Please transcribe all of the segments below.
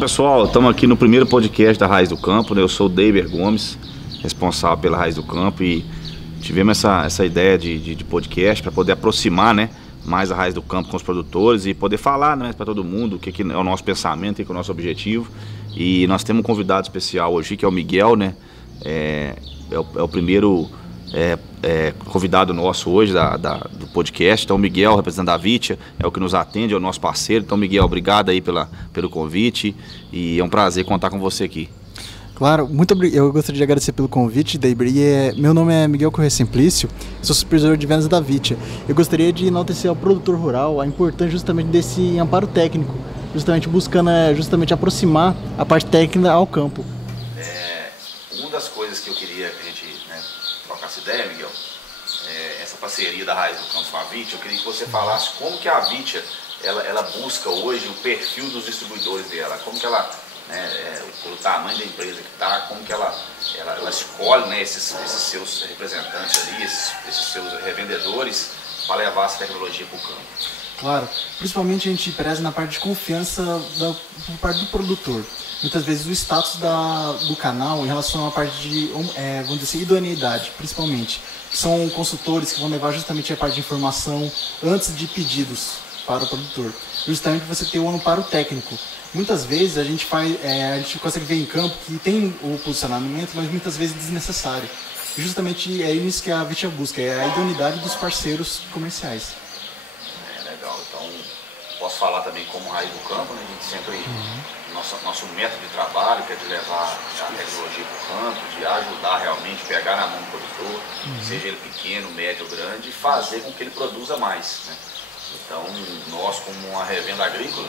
Pessoal, estamos aqui no primeiro podcast da Raiz do Campo, né? Eu sou o Deiber Gomes, responsável pela Raiz do Campo, e tivemos essa ideia de podcast para poder aproximar, né, mais a Raiz do Campo com os produtores e poder falar, né, para todo mundo o que é o nosso pensamento, o que é o nosso objetivo. E nós temos um convidado especial hoje, que é o Miguel, né? É o primeiro convidado nosso hoje do podcast. Então o Miguel, representante da Vitia, é o que nos atende, é o nosso parceiro. Então Miguel, obrigado aí pelo convite, e é um prazer contar com você aqui. Claro, muito obrigado. Eu gostaria de agradecer pelo convite, Deiber. Meu nome é Miguel Corrêa Simplício, sou supervisor de vendas da Vitia. Eu gostaria de enaltecer ao produtor rural a importância justamente desse amparo técnico, justamente buscando aproximar a parte técnica ao campo. Uma das coisas que eu queria que a gente, né, trocasse ideia, Miguel, essa parceria da Raiz do Campo com a Vitia. Eu queria que você falasse como que a Vitia ela busca hoje o perfil dos distribuidores dela, como que ela, o tamanho da empresa que está, como que ela escolhe, né, esses seus representantes ali, esses seus revendedores, para levar essa tecnologia para o campo. Claro, principalmente a gente preza na parte de confiança por parte do produtor. Muitas vezes o status do canal em relação à parte de, vamos dizer assim, idoneidade, principalmente. São consultores que vão levar justamente a parte de informação antes de pedidos para o produtor. Justamente você ter um amparo técnico. Muitas vezes a gente consegue ver em campo que tem o posicionamento, mas muitas vezes desnecessário. E justamente é isso que a Vitia busca, é a idoneidade dos parceiros comerciais. Legal, então posso falar também como Raiz do Campo, né? A gente sempre, nosso método de trabalho, que é de levar a tecnologia para o campo, de ajudar realmente, pegar na mão do produtor, seja ele pequeno, médio ou grande, e fazer com que ele produza mais, né? Então, nós, como uma revenda agrícola,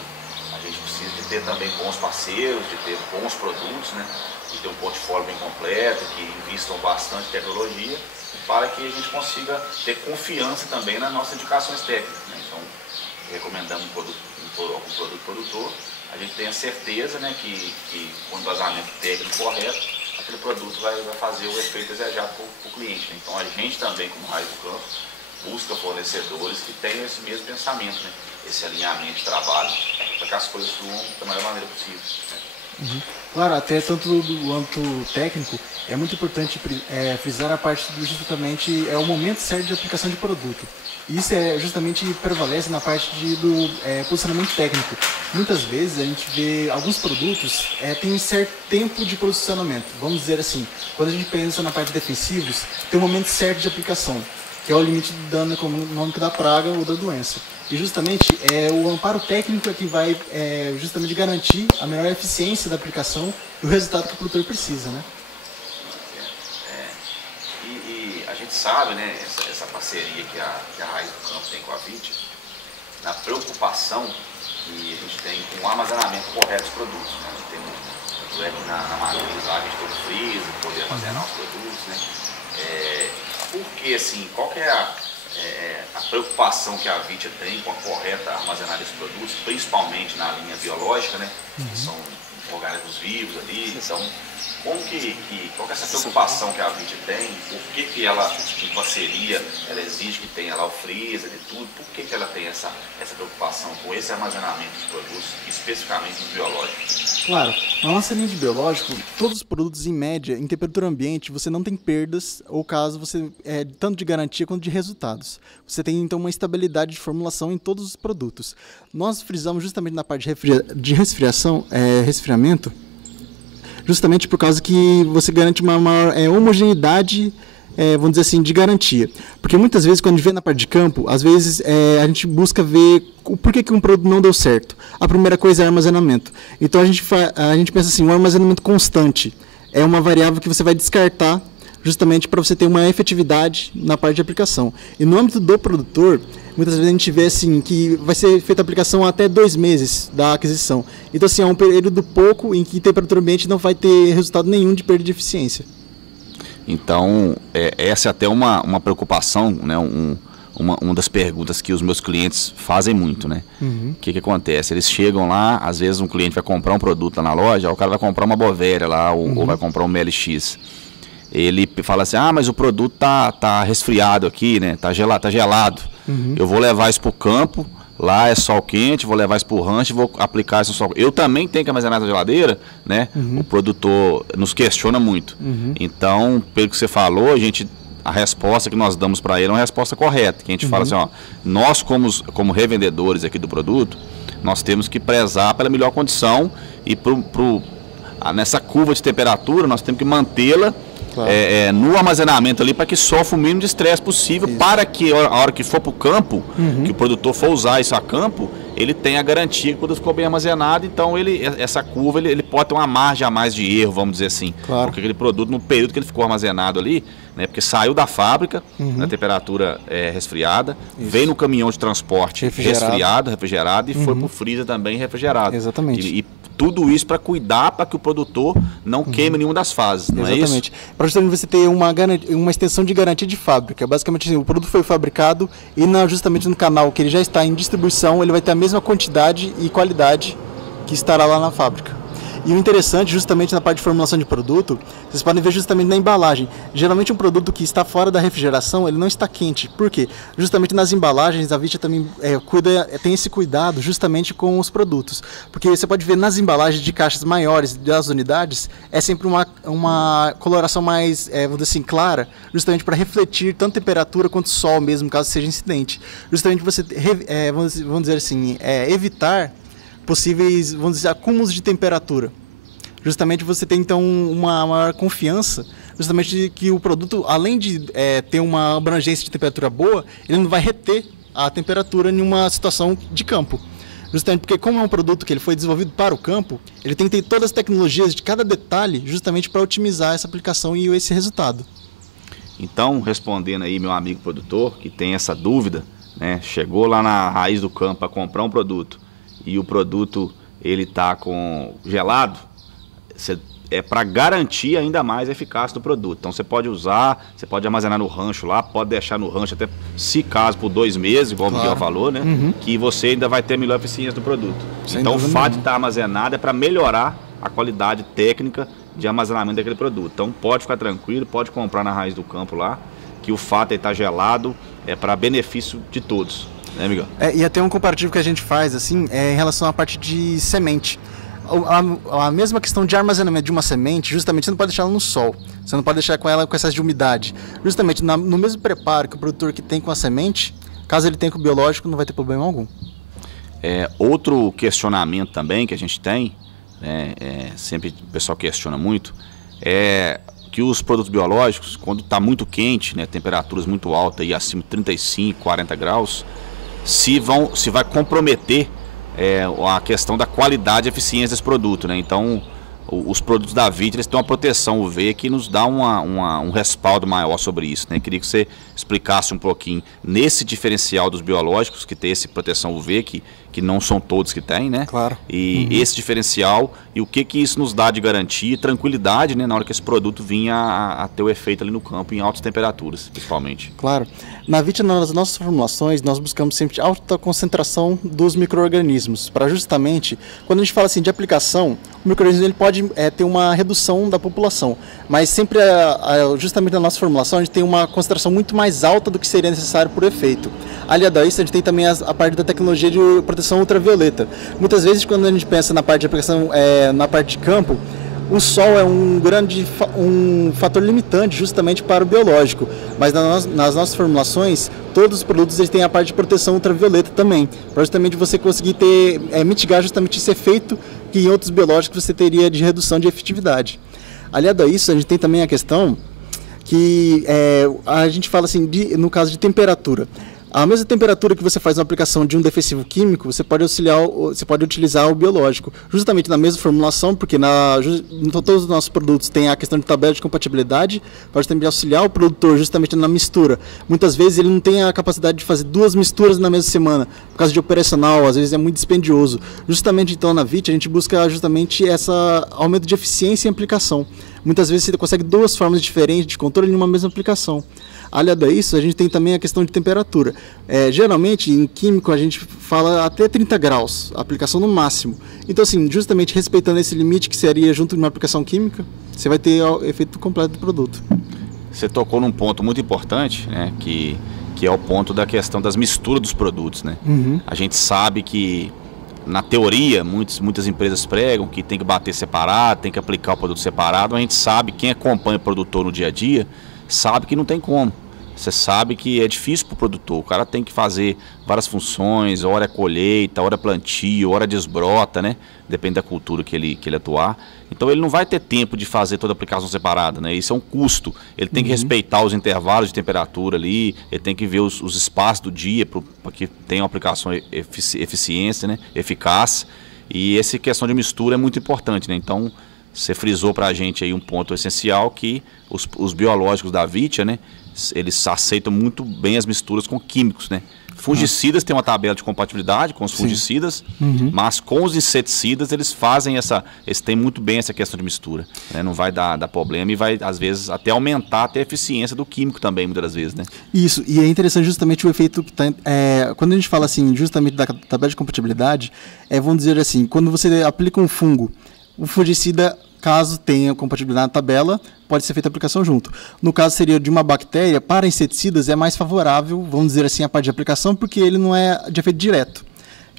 a gente precisa de ter também bons parceiros, de ter bons produtos, né? De ter um portfólio bem completo, que invistam bastante em tecnologia, para que a gente consiga ter confiança também nas nossas indicações técnicas, né? Então, recomendamos algum produto produtor, a gente tem a certeza, né, que com o embasamento técnico correto, aquele produto vai fazer o efeito desejado para o cliente, né? Então, a gente também, como Raiz do Campo, busca fornecedores que tenham esse mesmo pensamento, né? Esse alinhamento de trabalho, para que as coisas fluam da melhor maneira possível, né? Claro, até tanto do âmbito técnico, é muito importante frisar a parte do justamente o momento certo de aplicação de produto. Isso justamente prevalece na parte do posicionamento técnico. Muitas vezes a gente vê alguns produtos tem um certo tempo de posicionamento. Vamos dizer assim, quando a gente pensa na parte de defensivos, tem um momento certo de aplicação, que é o limite do dano econômico da praga ou da doença. E justamente o amparo técnico é que vai justamente garantir a melhor eficiência da aplicação e o resultado que o produtor precisa, né? E a gente sabe, né, essa parceria que a Raiz do Campo tem com a Vitia, na preocupação que a gente tem com o armazenamento correto dos produtos, né? Na matriz lá a gente tem o freezer, poder armazenar os produtos, né? Porque, assim, qual que é a preocupação que a Vitia tem com a correta armazenagem desses produtos, principalmente na linha biológica, né? Que são organismos vivos ali. Então, qual que é essa preocupação que a Vitia tem? Por que ela, em parceria, ela exige que tenha lá o freezer e tudo? Por que ela tem essa preocupação com esse armazenamento dos produtos, especificamente os biológicos? Claro, na nossa linha de biológico, todos os produtos em média, em temperatura ambiente, você não tem perdas, ou caso você, tanto de garantia quanto de resultados. Você tem então uma estabilidade de formulação em todos os produtos. Nós frisamos justamente na parte de resfriamento, justamente por causa que você garante uma maior homogeneidade, vamos dizer assim, de garantia. Porque muitas vezes, quando a gente vê na parte de campo, às vezes a gente busca ver por que um produto não deu certo. A primeira coisa é armazenamento. Então a gente pensa assim, um armazenamento constante é uma variável que você vai descartar justamente para você ter uma efetividade na parte de aplicação. E no âmbito do produtor, muitas vezes a gente vê assim, que vai ser feita a aplicação até 2 meses da aquisição. Então assim, é um período pouco em que temperatura ambiente não vai ter resultado nenhum de perda de eficiência. Então, essa é até uma preocupação, né? Uma das perguntas que os meus clientes fazem muito, né? O que acontece? Eles chegam lá, às vezes um cliente vai comprar um produto lá na loja, o cara vai comprar uma Bovéria lá, ou vai comprar um MLX. Ele fala assim, mas o produto tá resfriado aqui, né? Tá gelado. Eu vou levar isso pro campo, lá é sol quente, vou levar isso para o rancho e vou aplicar isso no sol. Eu também tenho que armazenar na geladeira, né? O produtor nos questiona muito. Então, pelo que você falou, a resposta que nós damos para ele é uma resposta correta, que a gente fala assim, ó, nós como revendedores aqui do produto, nós temos que prezar pela melhor condição e nessa curva de temperatura nós temos que mantê-la no armazenamento ali para que sofra o mínimo de estresse possível, para que a hora que for para o campo, que o produtor for usar isso a campo, ele tenha a garantia que quando ficou bem armazenado, então essa curva ele pode ter uma margem a mais de erro, vamos dizer assim, porque aquele produto no período que ele ficou armazenado ali, né, porque saiu da fábrica na temperatura resfriada, veio no caminhão de transporte refrigerado e foi para o freezer também refrigerado. Exatamente. E tudo isso para cuidar para que o produtor não queime nenhuma das fases, não é isso? Exatamente. Para justamente você ter uma extensão de garantia de fábrica. Basicamente, assim, o produto foi fabricado e justamente no canal que ele já está em distribuição, ele vai ter a mesma quantidade e qualidade que estará lá na fábrica. E o interessante, justamente na parte de formulação de produto, vocês podem ver justamente na embalagem. Geralmente um produto que está fora da refrigeração, ele não está quente. Por quê? Justamente nas embalagens, a Vitia também tem esse cuidado justamente com os produtos. Porque você pode ver nas embalagens de caixas maiores das unidades, é sempre uma coloração mais, vamos dizer assim, clara, justamente para refletir tanto temperatura quanto sol mesmo, caso seja incidente. Justamente você, vamos dizer assim, evitar possíveis, vamos dizer, acúmulos de temperatura. Justamente você tem então uma maior confiança, justamente que o produto, além de ter uma abrangência de temperatura boa, ele não vai reter a temperatura em uma situação de campo. Justamente porque como é um produto que ele foi desenvolvido para o campo, ele tem que ter todas as tecnologias de cada detalhe, justamente para otimizar essa aplicação e esse resultado. Então, respondendo aí meu amigo produtor, que tem essa dúvida, né, chegou lá na raiz do campo para comprar um produto, e o produto ele está gelado, é para garantir ainda mais a eficácia do produto. Então você pode usar, você pode armazenar no rancho lá, pode deixar no rancho até, se caso, por 2 meses, igual o Miguel falou, né? Que você ainda vai ter a melhor eficiência do produto. Então o fato de estar armazenado é para melhorar a qualidade técnica de armazenamento daquele produto. Então pode ficar tranquilo, pode comprar na raiz do campo lá, que o fato de estar gelado é para benefício de todos. Né, Miguel? E até um comparativo que a gente faz assim, em relação à parte de semente. A mesma questão de armazenamento de uma semente, justamente você não pode deixar ela no sol, você não pode deixar com ela com excesso de umidade. Justamente no mesmo preparo que o produtor que tem com a semente, caso ele tenha com o biológico, não vai ter problema algum. Outro questionamento também que a gente tem, sempre o pessoal questiona muito, é que os produtos biológicos, quando está muito quente, né, temperaturas muito altas, e acima de 35, 40 graus, se vai comprometer a questão da qualidade e eficiência desse produto, né? Então, os produtos da Vitia, eles têm uma proteção UV que nos dá um respaldo maior sobre isso, né? Queria que você explicasse um pouquinho nesse diferencial dos biológicos, que tem esse proteção UV, que não são todos que têm, né? Claro. E esse diferencial, e o que isso nos dá de garantia e tranquilidade, né? Na hora que esse produto vinha a ter o efeito ali no campo, em altas temperaturas, principalmente. Claro. Na Vitia, nas nossas formulações, nós buscamos sempre alta concentração dos micro-organismos, para justamente, quando a gente fala assim de aplicação, o micro-organismo ele pode ter uma redução da população, mas sempre, justamente na nossa formulação, a gente tem uma concentração muito mais alta do que seria necessário por efeito. Aliado a isso, a gente tem também a parte da tecnologia de proteção ultravioleta. Muitas vezes, quando a gente pensa na parte de aplicação, na parte de campo, o sol é um fator limitante justamente para o biológico, mas nas nossas formulações, todos os produtos eles têm a parte de proteção ultravioleta também, para justamente você conseguir mitigar justamente esse efeito que em outros biológicos você teria de redução de efetividade. Aliado a isso, a gente tem também a questão que a gente fala assim, no caso de temperatura. A mesma temperatura que você faz uma aplicação de um defensivo químico, você pode utilizar o biológico. Justamente na mesma formulação, porque todos os nossos produtos têm a questão de tabela de compatibilidade, pode também auxiliar o produtor justamente na mistura. Muitas vezes ele não tem a capacidade de fazer 2 misturas na mesma semana, por causa de operacional, às vezes é muito dispendioso. Justamente então na Vitia a gente busca justamente esse aumento de eficiência em aplicação. Muitas vezes você consegue 2 formas diferentes de controle em uma mesma aplicação. Aliado a isso, a gente tem também a questão de temperatura. Geralmente, em químico, a gente fala até 30 graus, a aplicação no máximo. Então, assim, justamente respeitando esse limite que seria junto de uma aplicação química, você vai ter o efeito completo do produto. Você tocou num ponto muito importante, né, que é o ponto da questão das misturas dos produtos, né? A gente sabe que, na teoria, muitas empresas pregam que tem que bater separado, tem que aplicar o produto separado, mas a gente sabe, quem acompanha o produtor no dia a dia, sabe que não tem como. Você sabe que é difícil para o produtor, o cara tem que fazer várias funções, hora é colheita, hora é plantio, hora desbrota, né? Depende da cultura que ele atuar. Então ele não vai ter tempo de fazer toda a aplicação separada, né? Isso é um custo. Ele tem que respeitar os intervalos de temperatura ali, ele tem que ver os espaços do dia para que tenha uma aplicação eficiência, né? Eficaz. E essa questão de mistura é muito importante, né? Então você frisou para a gente aí um ponto essencial, que os biológicos da Vitia, né? Eles aceitam muito bem as misturas com químicos, né? Fungicidas tem uma tabela de compatibilidade com os fungicidas, mas com os inseticidas eles têm muito bem essa questão de mistura, né? Não vai dar problema e vai, às vezes, até aumentar a eficiência do químico também, muitas das vezes, né? Isso, e é interessante justamente o efeito que está... quando a gente fala assim, justamente da tabela de compatibilidade, vamos dizer assim, quando você aplica um fungo, o fungicida, caso tenha compatibilidade na tabela, pode ser feita a aplicação junto. No caso seria de uma bactéria, para inseticidas é mais favorável, vamos dizer assim, a parte de aplicação, porque ele não é de efeito direto,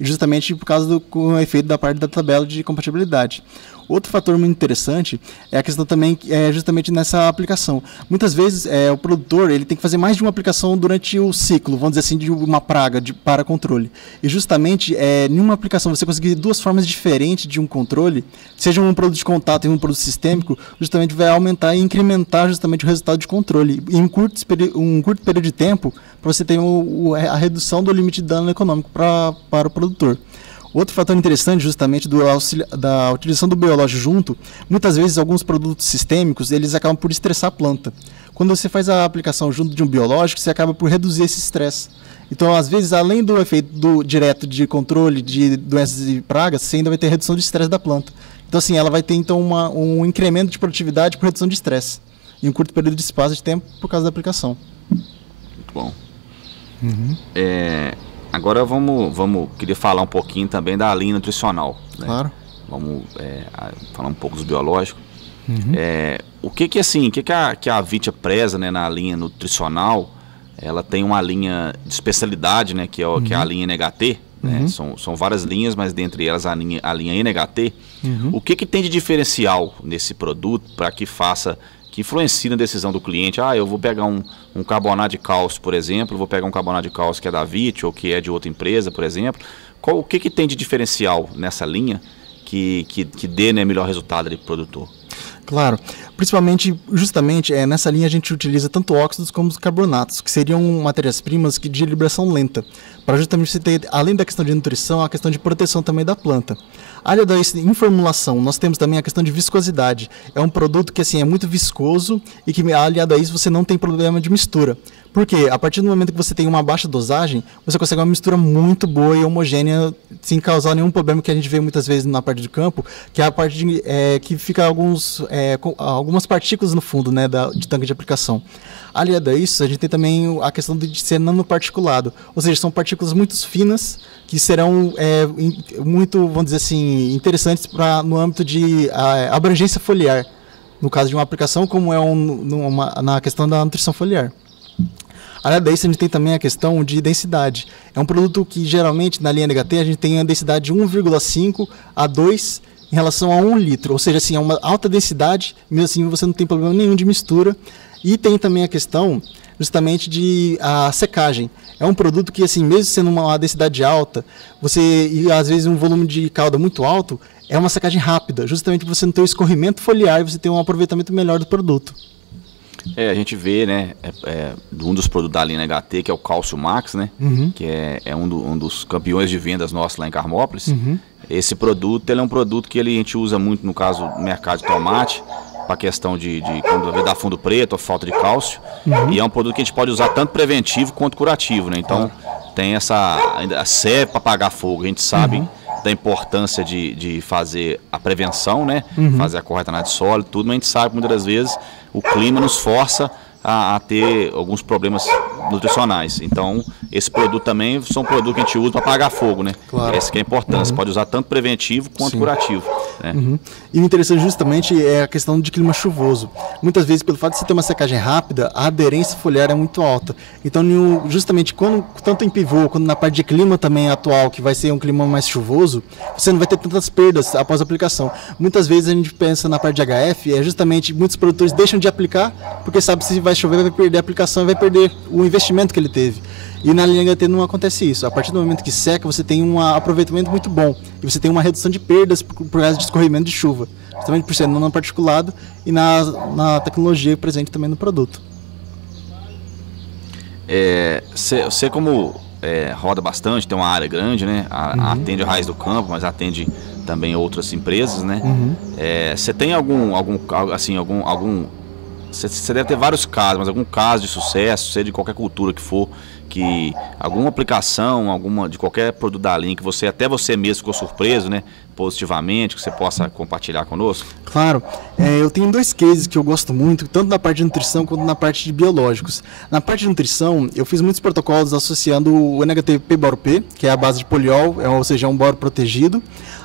justamente por causa com o efeito da parte da tabela de compatibilidade. Outro fator muito interessante é a questão também, justamente nessa aplicação. Muitas vezes o produtor ele tem que fazer mais de uma aplicação durante o ciclo, vamos dizer assim, de uma praga para controle. E justamente, em uma aplicação, você conseguir duas formas diferentes de um controle, seja um produto de contato e um produto sistêmico, justamente vai aumentar e incrementar justamente o resultado de controle. Em um curto período de tempo, para você ter a redução do limite de dano econômico para o produtor. Outro fator interessante, justamente, da utilização do biológico junto, muitas vezes alguns produtos sistêmicos, eles acabam por estressar a planta. Quando você faz a aplicação junto de um biológico, você acaba por reduzir esse estresse. Então, às vezes, além do efeito direto de controle de doenças e pragas, você ainda vai ter redução de estresse da planta. Então, assim, ela vai ter então um incremento de produtividade por redução de estresse, em um curto período de espaço de tempo por causa da aplicação. Muito bom. Agora queria falar um pouquinho também da linha nutricional, né? Claro. Vamos falar um pouco dos biológicos. O que a Vitia preza, né, na linha nutricional? Ela tem uma linha de especialidade, né, que é a linha NHT, né? São várias linhas, mas dentre elas a linha NHT. O que tem de diferencial nesse produto para que influencia na decisão do cliente? Eu vou pegar um carbonato de cálcio, por exemplo, vou pegar um carbonato de cálcio que é da Vitia ou que é de outra empresa, por exemplo. O que tem de diferencial nessa linha que dê, né, melhor resultado para o produtor? Claro, principalmente, justamente, nessa linha a gente utiliza tanto óxidos como os carbonatos, que seriam matérias-primas de liberação lenta, para justamente você ter, além da questão de nutrição, a questão de proteção também da planta. Aliado a isso, em formulação, nós temos também a questão de viscosidade. É um produto que assim, é muito viscoso e que, aliado a isso, você não tem problema de mistura. Porque a partir do momento que você tem uma baixa dosagem, você consegue uma mistura muito boa e homogênea, sem causar nenhum problema que a gente vê muitas vezes na parte de campo, que é a parte que fica algumas partículas no fundo, né, de tanque de aplicação. Aliado a isso, a gente tem também a questão de ser nanoparticulado, ou seja, são partículas muito finas que serão muito, vamos dizer assim, interessantes no âmbito de abrangência foliar, no caso de uma aplicação como na questão da nutrição foliar. Além disso, a gente tem também a questão de densidade. É um produto que geralmente na linha NHT a gente tem a densidade de 1,5 a 2 em relação a 1 litro, ou seja, assim, é uma alta densidade, mesmo assim você não tem problema nenhum de mistura. E tem também a questão justamente de a secagem. É um produto que, assim, mesmo sendo uma densidade alta, e às vezes um volume de cauda muito alto, é uma secagem rápida, justamente para você não ter o escorrimento foliar e você ter um aproveitamento melhor do produto. A gente vê, né, um dos produtos da linha NHT, que é o Cálcio Max, né, que é um dos campeões de vendas nossos lá em Carmópolis. Esse produto, ele é um produto que a gente usa muito, no caso, no mercado de tomate, para a questão de quando vai dar fundo preto ou falta de cálcio. E é um produto que a gente pode usar tanto preventivo quanto curativo, né? Então, tem ainda serve para apagar fogo. A gente sabe da importância de fazer a prevenção, né? Fazer a correta análise de solo, tudo, mas a gente sabe que muitas das vezes o clima nos força a ter alguns problemas nutricionais. Então, esse produto também são produtos que a gente usa para apagar fogo, né? Claro. Essa que é a importância. Pode usar tanto preventivo quanto curativo, né? E o interessante justamente é a questão de clima chuvoso. Muitas vezes, pelo fato de você ter uma secagem rápida, a aderência foliar é muito alta. Então, justamente, tanto em pivô, quanto na parte de clima também atual, que vai ser um clima mais chuvoso, você não vai ter tantas perdas após a aplicação. Muitas vezes a gente pensa na parte de HF, justamente muitos produtores deixam de aplicar, porque sabe se vai chover, vai perder a aplicação e vai perder o investimento que ele teve. E na linha HT não acontece isso. A partir do momento que seca, você tem um aproveitamento muito bom. E você tem uma redução de perdas por causa de escorrimento de chuva. Justamente por ser não particulado e na tecnologia presente também no produto. Você como roda bastante, tem uma área grande, né? Atende a Raiz do Campo, mas atende também outras empresas, né? Você tem você deve ter vários casos, mas algum caso de sucesso, seja de qualquer cultura que for, que alguma aplicação, de qualquer produto da linha, que até você mesmo ficou surpreso, né, positivamente, que você possa compartilhar conosco? Claro, eu tenho 2 cases que eu gosto muito, tanto na parte de nutrição quanto na parte de biológicos. Na parte de nutrição, eu fiz muitos protocolos associando o NHT-P-Boro-P, que é a base de poliol, ou seja, um boro protegido,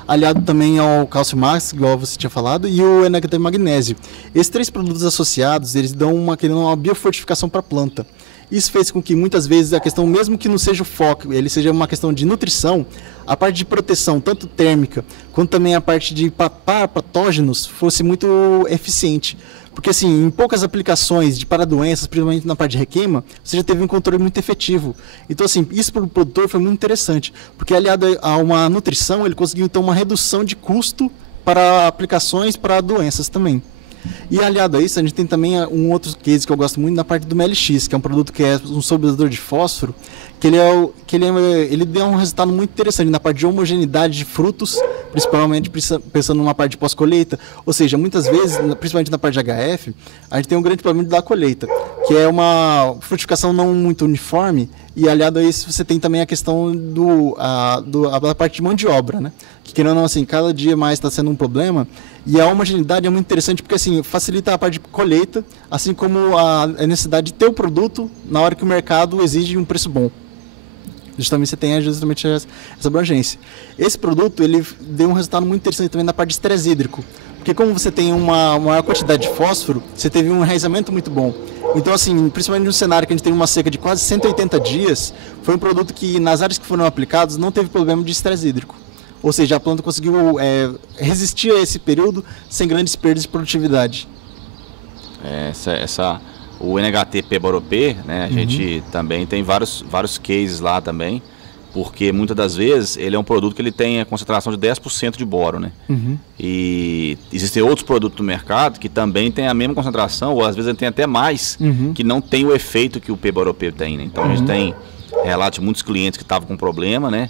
aliado também ao cálcio max, igual você tinha falado, e o NHT magnésio. Esses 3 produtos associados, eles dão uma biofortificação para a planta. Isso fez com que muitas vezes a questão, mesmo que não seja o foco, ele seja uma questão de nutrição, a parte de proteção, tanto térmica, quanto também a parte de patógenos, fosse muito eficiente. Porque assim, em poucas aplicações para doenças, principalmente na parte de requeima, você já teve um controle muito efetivo. Então assim, isso para o produtor foi muito interessante, porque aliado a uma nutrição, ele conseguiu então uma redução de custo para aplicações para doenças também. E aliado a isso, a gente tem também um outro case que eu gosto muito na parte do MLX, que é um produto que é um solubilizador de fósforo, que ele deu um resultado muito interessante na parte de homogeneidade de frutos, principalmente pensando numa parte de pós-colheita. Ou seja, muitas vezes, principalmente na parte de HF, a gente tem um grande problema da colheita, que é uma frutificação não muito uniforme, e aliado a isso você tem também a questão da parte de mão de obra, né? Que querendo ou não, assim, cada dia mais está sendo um problema, e a homogeneidade é muito interessante porque assim, facilita a parte de colheita, assim como a necessidade de ter o produto na hora que o mercado exige um preço bom. Justamente você tem justamente essa abrangência. Esse produto ele deu um resultado muito interessante também na parte de estresse hídrico, porque como você tem uma maior quantidade de fósforo, você teve um enraizamento muito bom. Então assim, principalmente no cenário que a gente tem uma seca de quase 180 dias, foi um produto que nas áreas que foram aplicadas não teve problema de estresse hídrico. Ou seja, a planta conseguiu resistir a esse período sem grandes perdas de produtividade. O NHT-P-Boro-P, né, a gente também tem vários cases lá também, porque muitas das vezes ele é um produto que ele tem a concentração de 10% de boro, né? E existem outros produtos no mercado que também tem a mesma concentração, ou às vezes ele tem até mais, que não tem o efeito que o P-Boro-P tem, né? Então a gente tem relatos de muitos clientes que estavam com problema, né,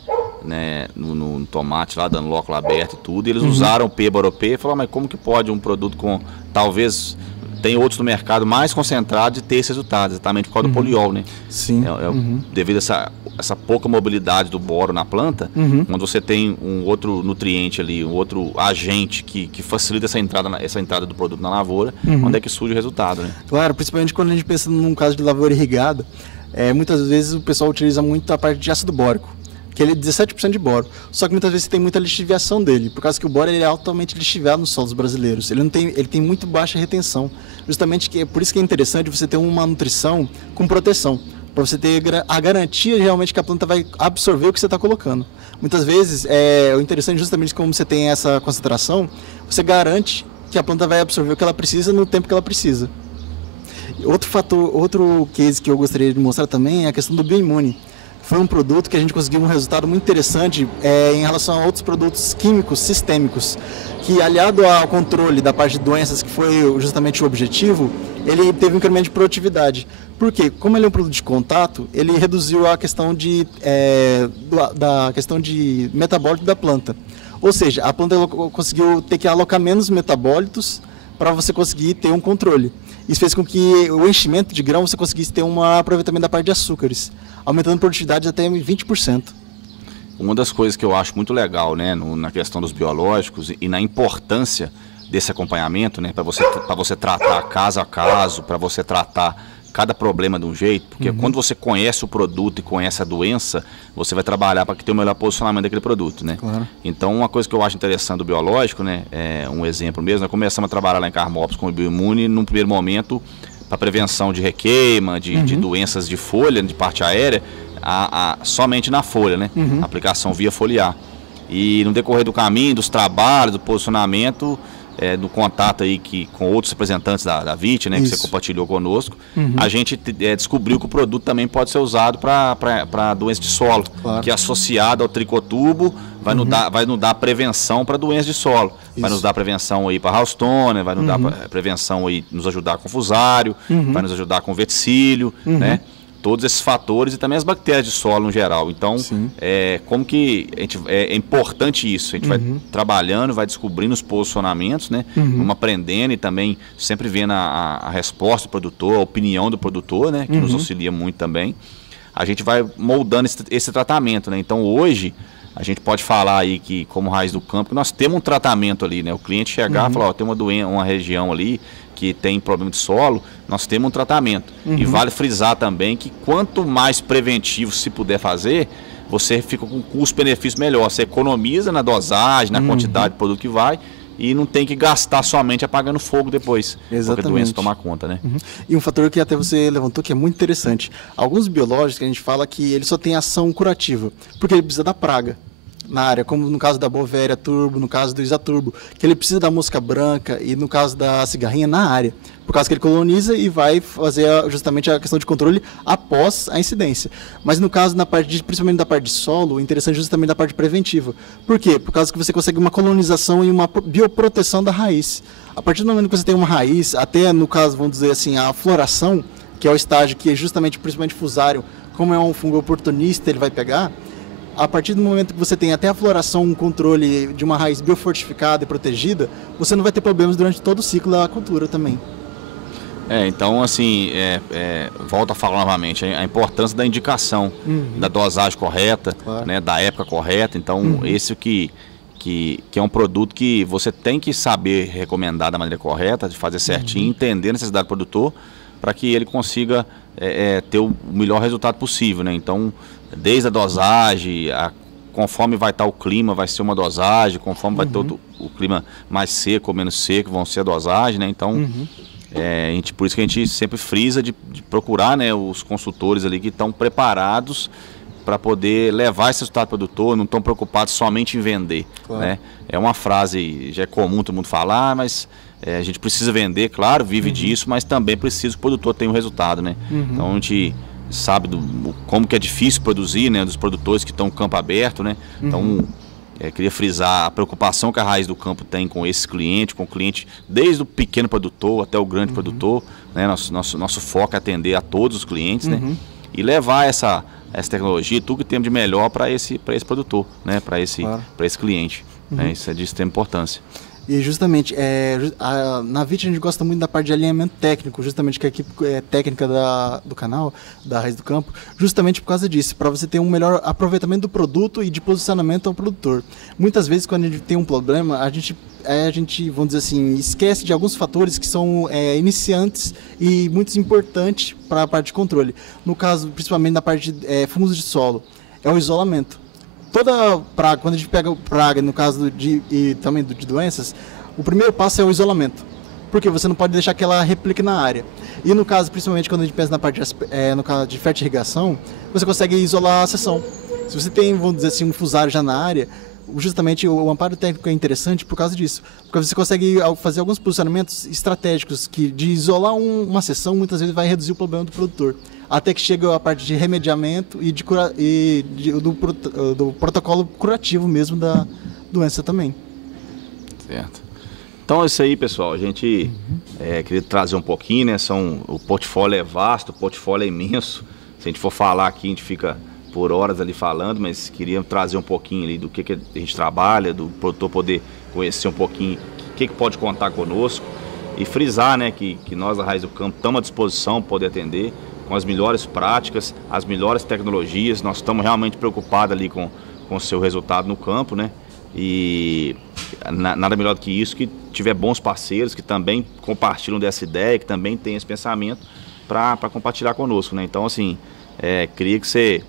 no tomate lá, dando lóculo aberto e tudo, e eles usaram o P-Boro-P e falaram, mas como que pode um produto com, talvez, tem outros no mercado mais concentrados de ter esse resultado, exatamente por causa do poliol, né? Sim. Devido a essa pouca mobilidade do boro na planta, quando você tem um outro nutriente ali, um outro agente que facilita essa entrada do produto na lavoura, onde é que surge o resultado, né? Claro, principalmente quando a gente pensa num caso de lavoura irrigada, muitas vezes o pessoal utiliza muito a parte de ácido bórico, que ele é 17% de boro. Só que muitas vezes tem muita lixiviação dele, por causa que o boro ele é altamente lixiviado nos solos brasileiros. Ele tem muito baixa retenção. Justamente por isso que é interessante você ter uma nutrição com proteção, para você ter a garantia realmente que a planta vai absorver o que você está colocando. Muitas vezes, o interessante justamente como você tem essa concentração, você garante que a planta vai absorver o que ela precisa no tempo que ela precisa. Outro case que eu gostaria de mostrar também é a questão do bioimune. Foi um produto que a gente conseguiu um resultado muito interessante em relação a outros produtos químicos sistêmicos, que aliado ao controle da parte de doenças, que foi justamente o objetivo, ele teve um incremento de produtividade. Por quê? Como ele é um produto de contato, ele reduziu a questão da questão de metabólito da planta. Ou seja, a planta conseguiu ter que alocar menos metabólitos para você conseguir ter um controle. Isso fez com que o enchimento de grão você conseguisse ter um aproveitamento da parte de açúcares, aumentando a produtividade até 20%. Uma das coisas que eu acho muito legal, né, na questão dos biológicos e na importância desse acompanhamento, né, para você tratar caso a caso, para você tratar cada problema de um jeito, porque quando você conhece o produto e conhece a doença, você vai trabalhar para que tenha o melhor posicionamento daquele produto, né? Claro. Então, uma coisa que eu acho interessante do biológico, né, um exemplo mesmo, nós começamos a trabalhar lá em Carmópolis com o Bioimune, num primeiro momento, para prevenção de requeima, de doenças de folha, de parte aérea, somente na folha, né? Aplicação via foliar. E no decorrer do caminho, dos trabalhos, do posicionamento, do contato aí com outros representantes da VIT, né, que você compartilhou conosco, a gente descobriu que o produto também pode ser usado para doença de solo, que associado ao tricotubo vai nos dar prevenção para doenças de solo. Vai nos dar prevenção aí para Houston, vai nos dar prevenção aí, nos ajudar com fusário, vai nos ajudar com verticílio, né? Todos esses fatores e também as bactérias de solo no geral. Então, como que é importante isso? A gente vai trabalhando, vai descobrindo os posicionamentos, né? Vamos aprendendo e também sempre vendo a resposta do produtor, a opinião do produtor, né? Que nos auxilia muito também. A gente vai moldando esse tratamento, né? Então, hoje, a gente pode falar aí que, como Raiz do Campo, que nós temos um tratamento ali, né? O cliente chegar e falar, tem uma região ali que tem problema de solo, nós temos um tratamento. E vale frisar também que quanto mais preventivo se puder fazer, você fica com um custo-benefício melhor. Você economiza na dosagem, na quantidade de produto que vai e não tem que gastar somente apagando fogo depois. Exatamente. Porque a doença toma conta, né? E um fator que até você levantou que é muito interessante. Alguns biológicos que a gente fala que ele só tem ação curativa, porque ele precisa da praga na área, como no caso da Bovéria turbo, no caso do Isaturbo, que ele precisa da mosca branca e no caso da cigarrinha na área, por causa que ele coloniza e vai fazer justamente a questão de controle após a incidência. Mas no caso, principalmente da parte de solo, o interessante é justamente da parte preventiva. Por quê? Por causa que você consegue uma colonização e uma bioproteção da raiz. A partir do momento que você tem uma raiz, até no caso, vamos dizer assim, a floração, que é o estágio que é justamente, principalmente fusário, como é um fungo oportunista, ele vai pegar. A partir do momento que você tem até a floração, um controle de uma raiz biofortificada e protegida, você não vai ter problemas durante todo o ciclo da cultura também. Então, assim, volto a falar novamente, a importância da indicação, da dosagem correta, né, da época correta. Então, esse que é um produto que você tem que saber recomendar da maneira correta, de fazer certinho, entender a necessidade do produtor, para que ele consiga ter o melhor resultado possível, né? Então, desde a dosagem, conforme vai estar o clima, vai ser uma dosagem, conforme vai ter o clima mais seco ou menos seco, vão ser a dosagem, né? Então, por isso que a gente sempre frisa de procurar, né, os consultores ali que estão preparados para poder levar esse resultado para o produtor, não estão preocupados somente em vender, né? É uma frase, já é comum todo mundo falar, mas a gente precisa vender, claro, vive disso, mas também precisa que o produtor tenha um resultado, né? Então a gente sabe como que é difícil produzir, né, dos produtores que estão no campo aberto, né? Então, queria frisar a preocupação que a Raiz do Campo tem com esse cliente, com o cliente desde o pequeno produtor até o grande produtor, né? Nosso foco é atender a todos os clientes, né? E levar essa tecnologia, tudo que temos de melhor para esse produtor, né? Para esse cliente. Né? Isso é de extrema importância. E justamente, na VIT a gente gosta muito da parte de alinhamento técnico, justamente que a equipe técnica do canal, da Raiz do Campo, justamente por causa disso, para você ter um melhor aproveitamento do produto e de posicionamento ao produtor. Muitas vezes, quando a gente tem um problema, a gente, vamos dizer assim, esquece de alguns fatores que são iniciantes e muito importantes para a parte de controle. No caso, principalmente na parte de fungos de solo, é o isolamento. Toda praga, quando a gente pega praga, no caso e também de doenças, o primeiro passo é o isolamento. Porque você não pode deixar que ela replique na área. E no caso, principalmente quando a gente pensa na parte no caso de fertirrigação, você consegue isolar a seção. Se você tem, vamos dizer assim, um fusário já na área, justamente o amparo técnico é interessante por causa disso. Porque você consegue fazer alguns posicionamentos estratégicos que de isolar uma seção muitas vezes vai reduzir o problema do produtor. Até que chega a parte de remediamento e do protocolo curativo mesmo da doença também. Certo. Então é isso aí, pessoal. A gente queria trazer um pouquinho, né? O portfólio é vasto, o portfólio é imenso. Se a gente for falar aqui, a gente fica por horas ali falando, mas queria trazer um pouquinho ali do que a gente trabalha, do produtor poder conhecer um pouquinho o que pode contar conosco e frisar, né, que nós da Raiz do Campo estamos à disposição para poder atender com as melhores práticas, as melhores tecnologias. Nós estamos realmente preocupados ali com o seu resultado no campo, né? E nada melhor do que isso, que tiver bons parceiros que também compartilham dessa ideia, que também têm esse pensamento para compartilhar conosco, né? Então, assim, queria que você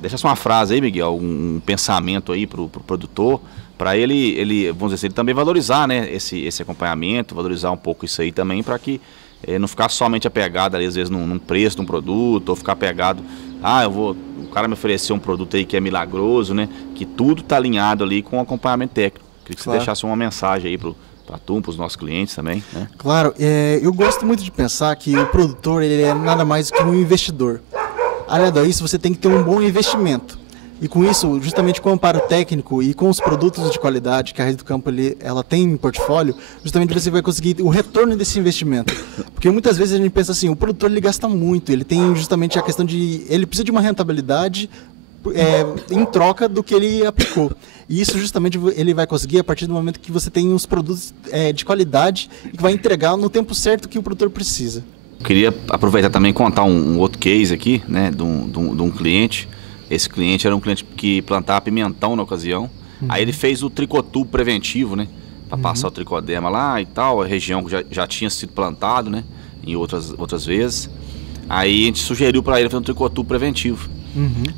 deixasse uma frase aí, Miguel, um pensamento aí para o produtor, para ele, vamos dizer assim, ele também valorizar, né, esse acompanhamento, valorizar um pouco isso aí também, para que não ficar somente apegado ali, às vezes, num preço de um produto, ou ficar apegado, o cara me ofereceu um produto aí que é milagroso, né, que tudo está alinhado ali com o acompanhamento técnico. Queria que você deixasse uma mensagem aí para os nossos clientes também, né? Claro, eu gosto muito de pensar que o produtor ele é nada mais que um investidor. Aliado a isso, você tem que ter um bom investimento. E com isso, justamente com o amparo técnico e com os produtos de qualidade que a Raiz do Campo ela tem em portfólio, justamente você vai conseguir o retorno desse investimento. Porque muitas vezes a gente pensa assim, o produtor ele gasta muito, ele tem justamente a questão de... ele precisa de uma rentabilidade em troca do que ele aplicou. E isso justamente ele vai conseguir a partir do momento que você tem os produtos de qualidade e que vai entregar no tempo certo que o produtor precisa. Queria aproveitar também e contar um outro case aqui, né, de um cliente. Esse cliente era um cliente que plantava pimentão na ocasião. Aí ele fez o tricotubo preventivo, né, para passar o tricoderma lá e tal. A região já tinha sido plantado, né, em outras vezes. Aí a gente sugeriu para ele fazer um tricotubo preventivo.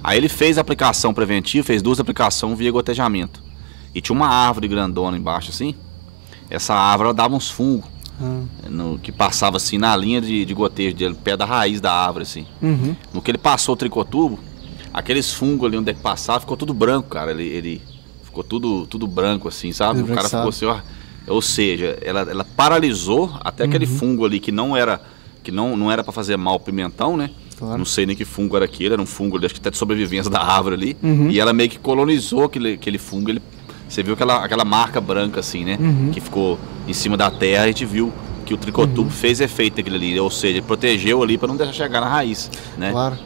Aí ele fez a aplicação preventiva, fez 2 aplicações via gotejamento. E tinha uma árvore grandona embaixo assim. Essa árvore ela dava uns fungos. Que passava assim na linha de gotejo dele, pé da raiz da árvore assim. No que ele passou o tricotubo, aqueles fungos ali onde é que passava, ficou tudo branco, cara. Ele ficou tudo branco assim, sabe? O cara ficou assim, ó. Ou seja, ela paralisou até aquele fungo ali que não era para fazer mal ao pimentão, né? Claro. Não sei nem que fungo era aquele, era um fungo, acho que até de sobrevivência da árvore ali. E ela meio que colonizou aquele fungo. Você viu aquela marca branca assim, né? Que ficou em cima da terra. A gente viu que o tricotubo fez efeito naquilo ali. Ou seja, ele protegeu ali para não deixar chegar na raiz, né? Claro.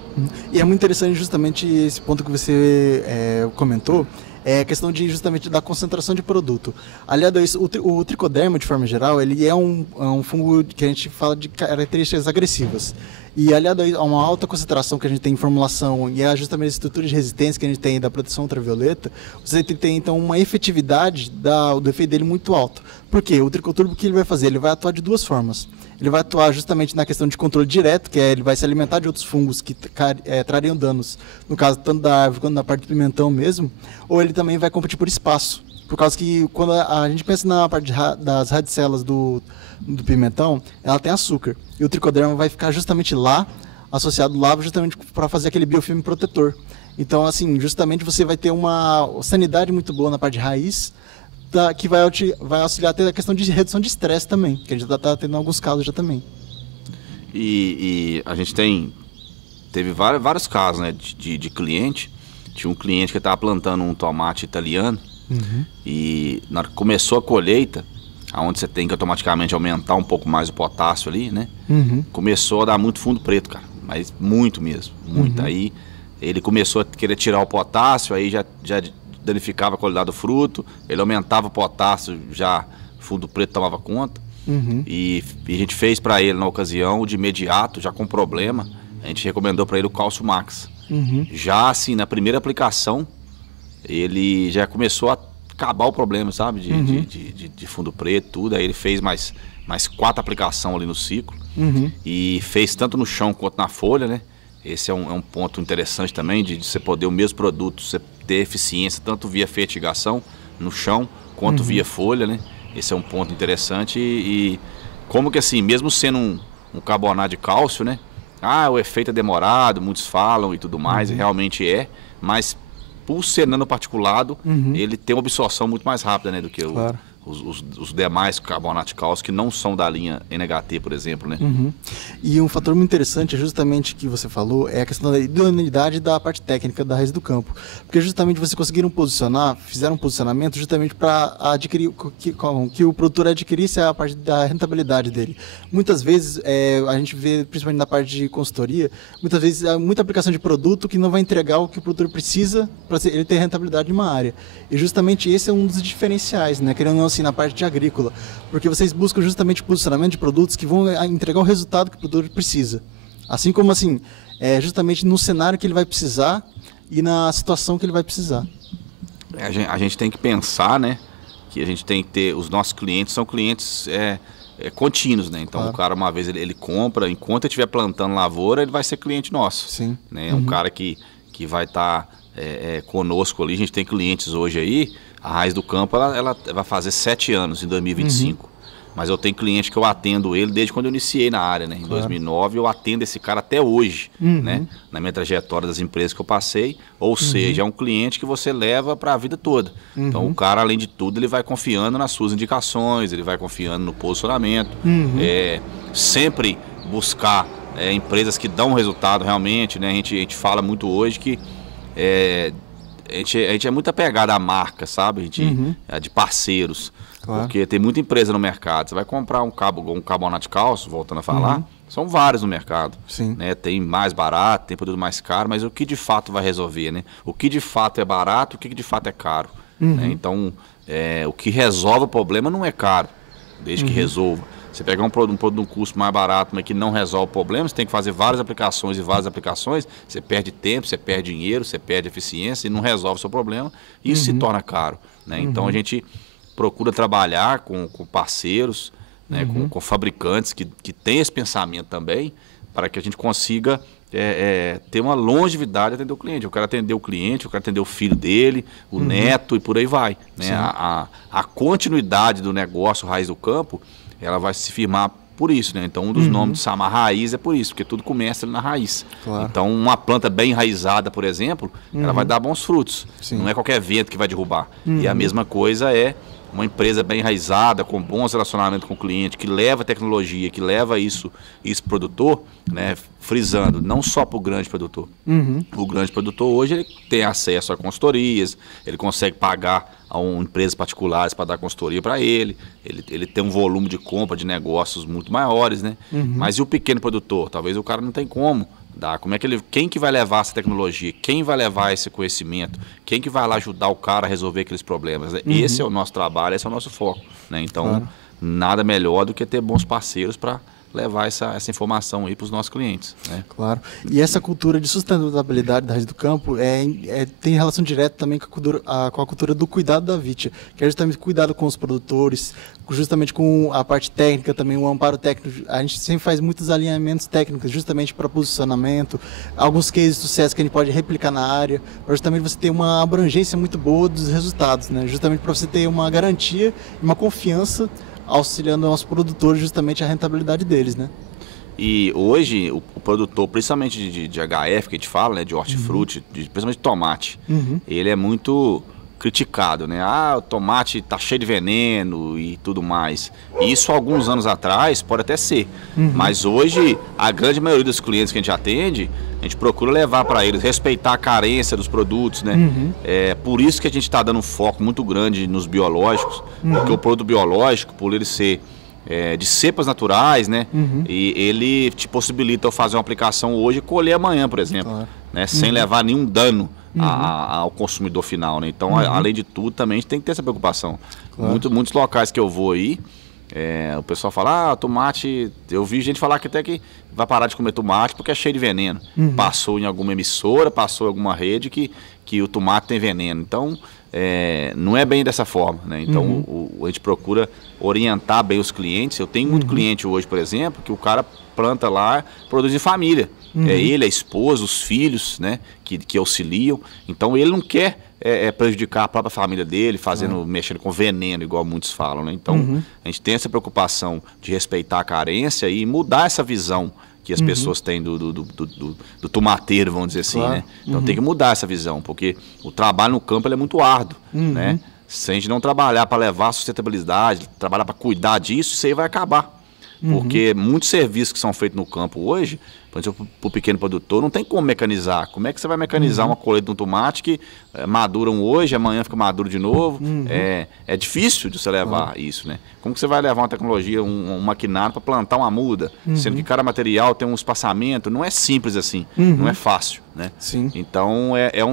E é muito interessante justamente esse ponto que você comentou. É a questão justamente da concentração de produto. Aliado a isso, o tricoderma, de forma geral, ele é um fungo que a gente fala de características agressivas. E aliado a uma alta concentração que a gente tem em formulação e justamente a estrutura de resistência que a gente tem da proteção ultravioleta, você tem então uma efetividade do efeito dele muito alto. Por quê? O tricoturbo, o que ele vai fazer? Ele vai atuar de 2 formas. Ele vai atuar justamente na questão de controle direto, que ele vai se alimentar de outros fungos que trariam danos, no caso tanto da árvore quanto da parte do pimentão mesmo, ou ele também vai competir por espaço. Por causa que quando a gente pensa na parte das radicelas do pimentão, ela tem açúcar. E o tricoderma vai ficar justamente lá, associado lá, justamente para fazer aquele biofilme protetor. Então, assim, justamente você vai ter uma sanidade muito boa na parte de raiz, que vai auxiliar até a questão de redução de estresse também, que a gente já está tendo em alguns casos já também. E a gente teve vários casos, né, de cliente. Tinha um cliente que estava plantando um tomate italiano. E na hora que começou a colheita, onde você tem que automaticamente aumentar um pouco mais o potássio ali, né? Começou a dar muito fundo preto, cara. Mas muito mesmo, muito. Aí ele começou a querer tirar o potássio, aí já danificava a qualidade do fruto. Ele aumentava o potássio, já fundo preto tomava conta. E a gente fez para ele na ocasião, de imediato, já com problema, a gente recomendou para ele o Cálcio Max. Já assim, na primeira aplicação, ele já começou a acabar o problema, sabe? De fundo preto, tudo. Aí ele fez mais 4 aplicações ali no ciclo. E fez tanto no chão quanto na folha, né? Esse é um ponto interessante também, de você poder o mesmo produto, você ter eficiência tanto via fertigação no chão, quanto via folha, né? Esse é um ponto interessante e como que assim, mesmo sendo um carbonato de cálcio, né? O efeito é demorado, muitos falam e tudo mais, e realmente mas por ser nanoparticulado, ele tem uma absorção muito mais rápida, né, do que os demais carbonatos de cálcio que não são da linha NHT, por exemplo, né? E um fator muito interessante, justamente que você falou, é a questão da idoneidade da parte técnica da Raiz do Campo. Porque justamente vocês conseguiram fizeram um posicionamento justamente para adquirir, que o produtor adquirisse a parte da rentabilidade dele. Muitas vezes, a gente vê, principalmente na parte de consultoria, muitas vezes muita aplicação de produto que não vai entregar o que o produtor precisa para ele ter rentabilidade em uma área. E justamente esse é um dos diferenciais, né? Querendo ou não, assim, na parte de agrícola, porque vocês buscam justamente o posicionamento de produtos que vão entregar o resultado que o produtor precisa. Assim como, assim, justamente no cenário que ele vai precisar e na situação que ele vai precisar. A gente tem que pensar, né, que a gente tem que ter, os nossos clientes são clientes contínuos, né? Então o cara, uma vez ele compra, enquanto ele estiver plantando lavoura, ele vai ser cliente nosso. Sim. Né? Um cara que vai estar conosco ali. A gente tem clientes hoje aí. A Raiz do Campo ela vai fazer 7 anos em 2025. Mas eu tenho cliente que eu atendo ele desde quando eu iniciei na área, né? Em 2009 eu atendo esse cara até hoje, né? Na minha trajetória das empresas que eu passei. Ou seja, é um cliente que você leva para a vida toda. Então o cara, além de tudo, ele vai confiando nas suas indicações, ele vai confiando no posicionamento. Sempre buscar empresas que dão resultado realmente, né? A gente fala muito hoje que a gente é muito apegado à marca, sabe? A gente é de parceiros. Claro. Porque tem muita empresa no mercado. Você vai comprar um carbonato de cálcio, voltando a falar, são vários no mercado. Sim. Né? Tem mais barato, tem produto mais caro, mas o que de fato vai resolver, né? O que de fato é barato, o que de fato é caro. Né? Então, o que resolve o problema não é caro, desde que resolva. Você pegar um produto de um custo mais barato, mas que não resolve o problema, você tem que fazer várias aplicações, você perde tempo, você perde dinheiro, você perde eficiência e não resolve o seu problema, e isso se torna caro. Né? Então a gente procura trabalhar com parceiros, né, com fabricantes que têm esse pensamento também, para que a gente consiga ter uma longevidade de atender o cliente. Eu quero atender o cliente, eu quero atender o filho dele, o neto e por aí vai. Né? A continuidade do negócio Raiz do Campo, ela vai se firmar por isso, né? Então um dos nomes de Samar Raiz é por isso, porque tudo começa ali na raiz. Claro. Então uma planta bem enraizada, por exemplo, ela vai dar bons frutos. Sim. Não é qualquer vento que vai derrubar. E a mesma coisa é uma empresa bem enraizada, com bons relacionamentos com o cliente, que leva tecnologia, que leva isso para o produtor, né? Frisando, não só para o grande produtor. O grande produtor hoje ele tem acesso a consultorias, ele consegue pagar a empresas particulares para dar consultoria para ele tem um volume de compra de negócios muito maiores, né? Mas e o pequeno produtor? Talvez o cara não tem como dar. Quem que vai levar essa tecnologia? Quem vai levar esse conhecimento? Quem que vai lá ajudar o cara a resolver aqueles problemas? Esse é o nosso trabalho, esse é o nosso foco. Né? Então, nada melhor do que ter bons parceiros para levar essa informação aí para os nossos clientes. Né? Claro. E essa cultura de sustentabilidade da Raiz do Campo tem relação direta também com a cultura do cuidado da Vitia, que é justamente cuidado com os produtores, justamente com a parte técnica também, o amparo técnico. A gente sempre faz muitos alinhamentos técnicos justamente para posicionamento, alguns cases de sucesso que a gente pode replicar na área, para justamente você ter uma abrangência muito boa dos resultados, né? Justamente para você ter uma garantia e uma confiança auxiliando aos produtores justamente a rentabilidade deles, né? E hoje o produtor, principalmente de HF, que a gente fala, né, de hortifruti, principalmente de tomate, ele é muito criticado, né? O tomate tá cheio de veneno e tudo mais. Isso alguns anos atrás pode até ser, mas hoje a grande maioria dos clientes que a gente atende, a gente procura levar para eles, respeitar a carência dos produtos, né? É por isso que a gente está dando um foco muito grande nos biológicos, porque o produto biológico, por ele ser de cepas naturais, né? E ele te possibilita eu fazer uma aplicação hoje e colher amanhã, por exemplo, né? Sem levar nenhum dano ao consumidor final, né? Então, além de tudo, também a gente tem que ter essa preocupação. Claro. Muitos locais que eu vou aí, o pessoal fala, tomate, eu vi gente falar que até que vai parar de comer tomate porque é cheio de veneno. Passou em alguma emissora, passou em alguma rede que o tomate tem veneno. Então, não é bem dessa forma, né? Então, a gente procura orientar bem os clientes. Eu tenho muito cliente hoje, por exemplo, que o cara planta lá, produz em família. Ele, a esposa, os filhos, né, que auxiliam. Então, ele não quer prejudicar a própria família dele, mexendo com veneno, igual muitos falam, né? Então, a gente tem essa preocupação de respeitar a carência e mudar essa visão que as pessoas têm do tomateiro, vamos dizer assim, né? Então tem que mudar essa visão, porque o trabalho no campo ele é muito árduo, né? Se a gente não trabalhar para levar a sustentabilidade, trabalhar para cuidar disso, isso aí vai acabar. Porque muitos serviços que são feitos no campo hoje, por exemplo, para o pequeno produtor, não tem como mecanizar. Como é que você vai mecanizar uma colheita de um tomate que maduram hoje, amanhã fica maduro de novo? É difícil de você levar isso, né? Como que você vai levar uma tecnologia, um maquinário para plantar uma muda, sendo que cada material tem um espaçamento? Não é simples assim, não é fácil, né? Sim. Então,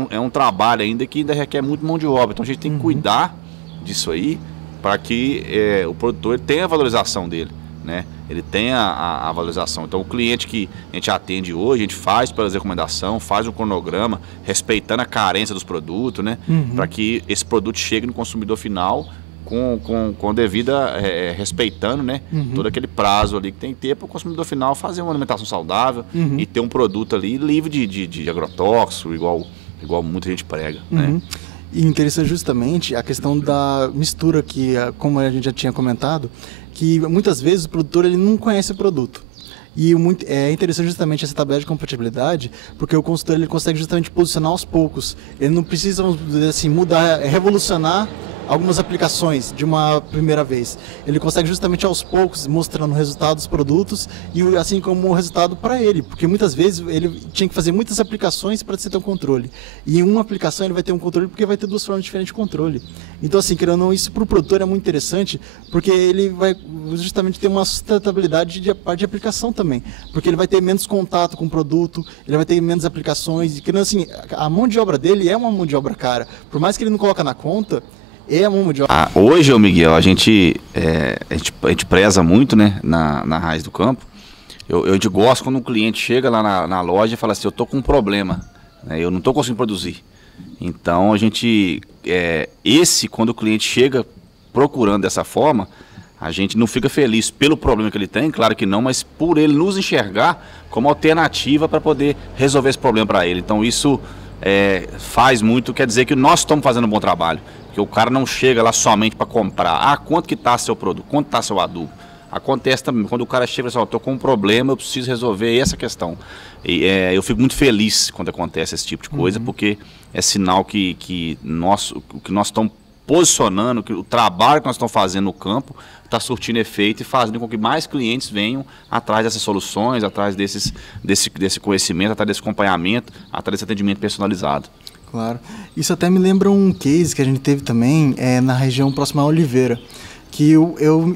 é um trabalho ainda que ainda requer muito mão de obra. Então, a gente tem que cuidar disso aí para que o produtor tenha a valorização dele, né? Ele tem a valorização. Então, o cliente que a gente atende hoje, a gente faz pelas recomendações, faz um cronograma, respeitando a carência dos produtos, né? Para que esse produto chegue no consumidor final com devida, respeitando, né, todo aquele prazo ali que tem que ter para o consumidor final fazer uma alimentação saudável e ter um produto ali livre de agrotóxico, igual muita gente prega, né? E interessante justamente a questão da mistura que, como a gente já tinha comentado, que muitas vezes o produtor ele não conhece o produto. E é interessante justamente essa tabela de compatibilidade, porque o consultor ele consegue justamente posicionar aos poucos. Ele não precisa, vamos dizer assim, mudar, revolucionar algumas aplicações de uma primeira vez. Ele consegue justamente aos poucos mostrando o resultado dos produtos e assim como o resultado para ele, porque muitas vezes ele tinha que fazer muitas aplicações para você ter um controle. E em uma aplicação ele vai ter um controle porque vai ter duas formas diferentes de controle. Então assim, querendo ou não, isso para o produtor é muito interessante, porque ele vai justamente ter uma sustentabilidade de parte de aplicação também, porque ele vai ter menos contato com o produto, ele vai ter menos aplicações, e querendo assim, a mão de obra dele é uma mão de obra cara, por mais que ele não coloque na conta, é a mão de obra. Hoje, Miguel, a gente preza muito, né, na Raiz do Campo. Eu gosto quando um cliente chega lá na loja e fala assim, eu estou com um problema, né, eu não estou conseguindo produzir. Então a gente, quando o cliente chega procurando dessa forma, a gente não fica feliz pelo problema que ele tem, claro que não, mas por ele nos enxergar como alternativa para poder resolver esse problema para ele. Então isso faz muito, quer dizer que nós estamos fazendo um bom trabalho. Porque o cara não chega lá somente para comprar. Quanto que está seu produto? Quanto está seu adubo? Acontece também, quando o cara chega e fala assim, estou com um problema, eu preciso resolver essa questão. E, eu fico muito feliz quando acontece esse tipo de coisa, porque é sinal que nós estamos posicionando, que o trabalho que nós estamos fazendo no campo está surtindo efeito e fazendo com que mais clientes venham atrás dessas soluções, atrás desse conhecimento, atrás desse acompanhamento, atrás desse atendimento personalizado. Claro. Isso até me lembra um case que a gente teve também na região próxima a Oliveira, que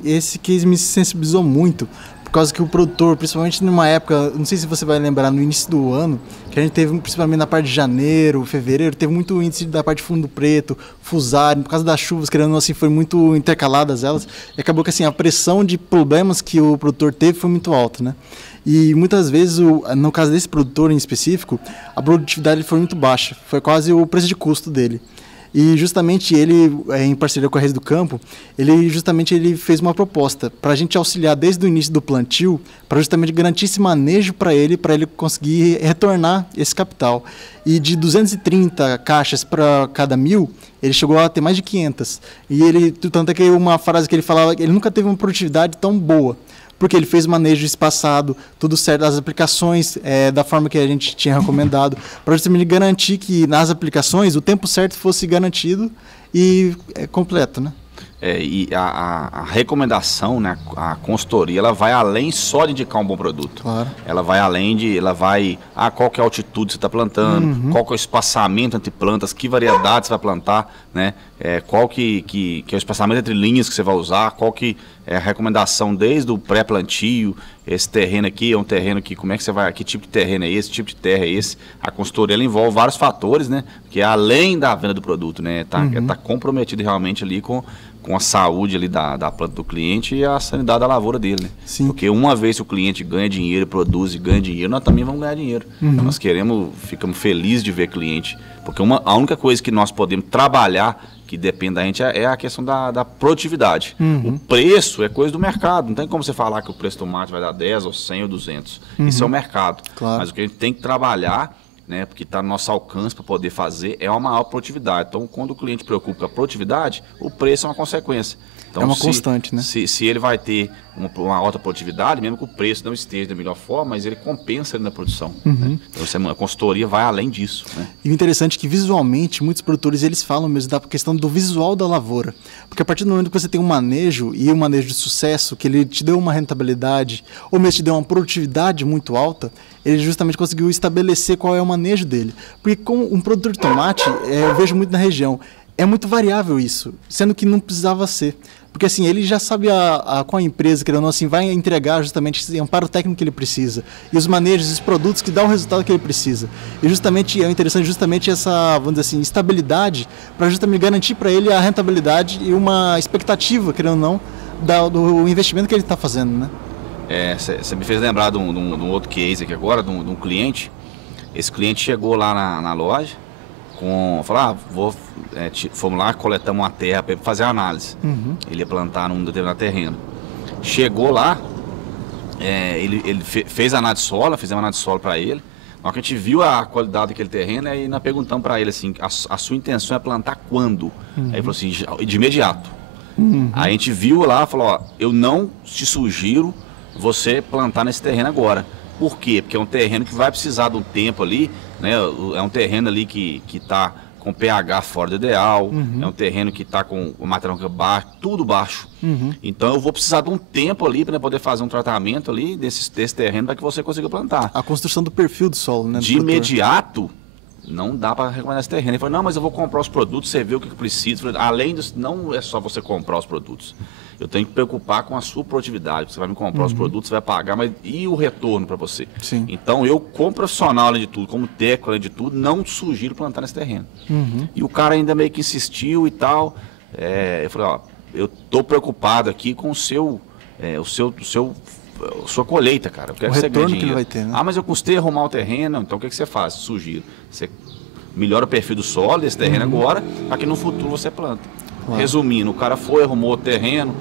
esse case me sensibilizou muito, por causa que o produtor, principalmente numa época, não sei se você vai lembrar, no início do ano, que a gente teve, principalmente na parte de janeiro, fevereiro, teve muito índice da parte de fundo preto, fusário, por causa das chuvas, querendo assim, foi muito intercaladas elas, e acabou que assim, a pressão de problemas que o produtor teve foi muito alta, né? E muitas vezes, no caso desse produtor em específico, a produtividade foi muito baixa, foi quase o preço de custo dele. E justamente ele, em parceria com a Rede do Campo, ele fez uma proposta para a gente auxiliar desde o início do plantio, para justamente garantir esse manejo para ele conseguir retornar esse capital. E de 230 caixas para cada 1.000, ele chegou a ter mais de 500. E tanto é que uma frase que ele falava, ele nunca teve uma produtividade tão boa, porque ele fez manejo espaçado, tudo certo, as aplicações da forma que a gente tinha recomendado, para justamente garantir que nas aplicações o tempo certo fosse garantido e completo, né? E a recomendação, né, a consultoria, ela vai além só de indicar um bom produto. Claro. Ela vai além qual que é a altitude que você está plantando, qual que é o espaçamento entre plantas, que variedade você vai plantar, né, qual que é o espaçamento entre linhas que você vai usar, qual que é a recomendação desde o pré-plantio, esse terreno aqui é um terreno que, como é que você vai, que tipo de terreno é esse, que tipo de terra é esse. A consultoria ela envolve vários fatores, né, que é além da venda do produto, né, tá comprometido realmente ali com a saúde ali da planta do cliente e a sanidade da lavoura dele, né? Sim. Porque uma vez que o cliente ganha dinheiro, produz e ganha dinheiro, nós também vamos ganhar dinheiro. Então nós ficamos felizes de ver cliente, porque a única coisa que nós podemos trabalhar que depende da gente é a questão da produtividade. O preço é coisa do mercado, não tem como você falar que o preço do tomate vai dar 10 ou 100 ou 200. Isso é o mercado. Claro. Mas o que a gente tem que trabalhar, né, porque está no nosso alcance para poder fazer, é uma maior produtividade. Então, quando o cliente preocupa com a produtividade, o preço é uma consequência. Então, é uma constante, né? Se ele vai ter uma alta produtividade, mesmo que o preço não esteja da melhor forma, mas ele compensa ali na produção. Né? Então, a consultoria vai além disso. Né? E o interessante é que, visualmente, muitos produtores eles falam mesmo da questão do visual da lavoura. Porque a partir do momento que você tem um manejo, e um manejo de sucesso, que ele te deu uma rentabilidade, ou mesmo te deu uma produtividade muito alta, ele justamente conseguiu estabelecer qual é o manejo dele. Porque com um produtor de tomate, eu vejo muito na região, é muito variável isso, sendo que não precisava ser. Porque assim, ele já sabe qual a empresa, querendo ou não, assim, vai entregar justamente esse amparo técnico que ele precisa. E os manejos, os produtos que dão o resultado que ele precisa. E justamente, é interessante justamente essa, vamos dizer assim, estabilidade, para justamente garantir para ele a rentabilidade e uma expectativa, querendo ou não, do investimento que ele está fazendo, né? Você me fez lembrar de um outro case aqui agora, de um cliente. Esse cliente chegou lá na loja Falou, fomos lá, coletamos uma terra para fazer a análise. Ele ia plantar num determinado terreno. Chegou lá, ele fez a análise de solo, fizemos a análise de solo para ele. Na hora que a gente viu a qualidade daquele terreno, aí nós perguntamos para ele assim, a sua intenção é plantar quando? Aí ele falou assim, de imediato. Aí a gente viu lá, falou, ó, eu não te sugiro você plantar nesse terreno agora. Por quê? Porque é um terreno que vai precisar de um tempo ali, né? É um terreno ali que está com pH fora do ideal, é um terreno que está com o material baixo, tudo baixo. Então eu vou precisar de um tempo ali para poder fazer um tratamento ali desse terreno para que você consiga plantar. A construção do perfil do solo, né? De imediato, não dá para recomendar esse terreno. Ele falou, não, mas eu vou comprar os produtos, você vê o que precisa. Falei, além disso, não é só você comprar os produtos. Eu tenho que preocupar com a sua produtividade. Você vai me comprar os produtos, você vai pagar, mas e o retorno para você? Sim. Então, eu, como profissional, além de tudo, como técnico, além de tudo, não sugiro plantar nesse terreno. E o cara ainda meio que insistiu e tal. Eu falei, ó, eu tô preocupado aqui com sua colheita, cara. Eu quero o que você ganhe retorno dinheiro. que ele vai ter, né? Ah, mas eu custei arrumar o terreno, então o que você faz? Sugiro. Você melhora o perfil do solo desse terreno agora, para que no futuro você planta. Claro. Resumindo, o cara foi, arrumou o terreno,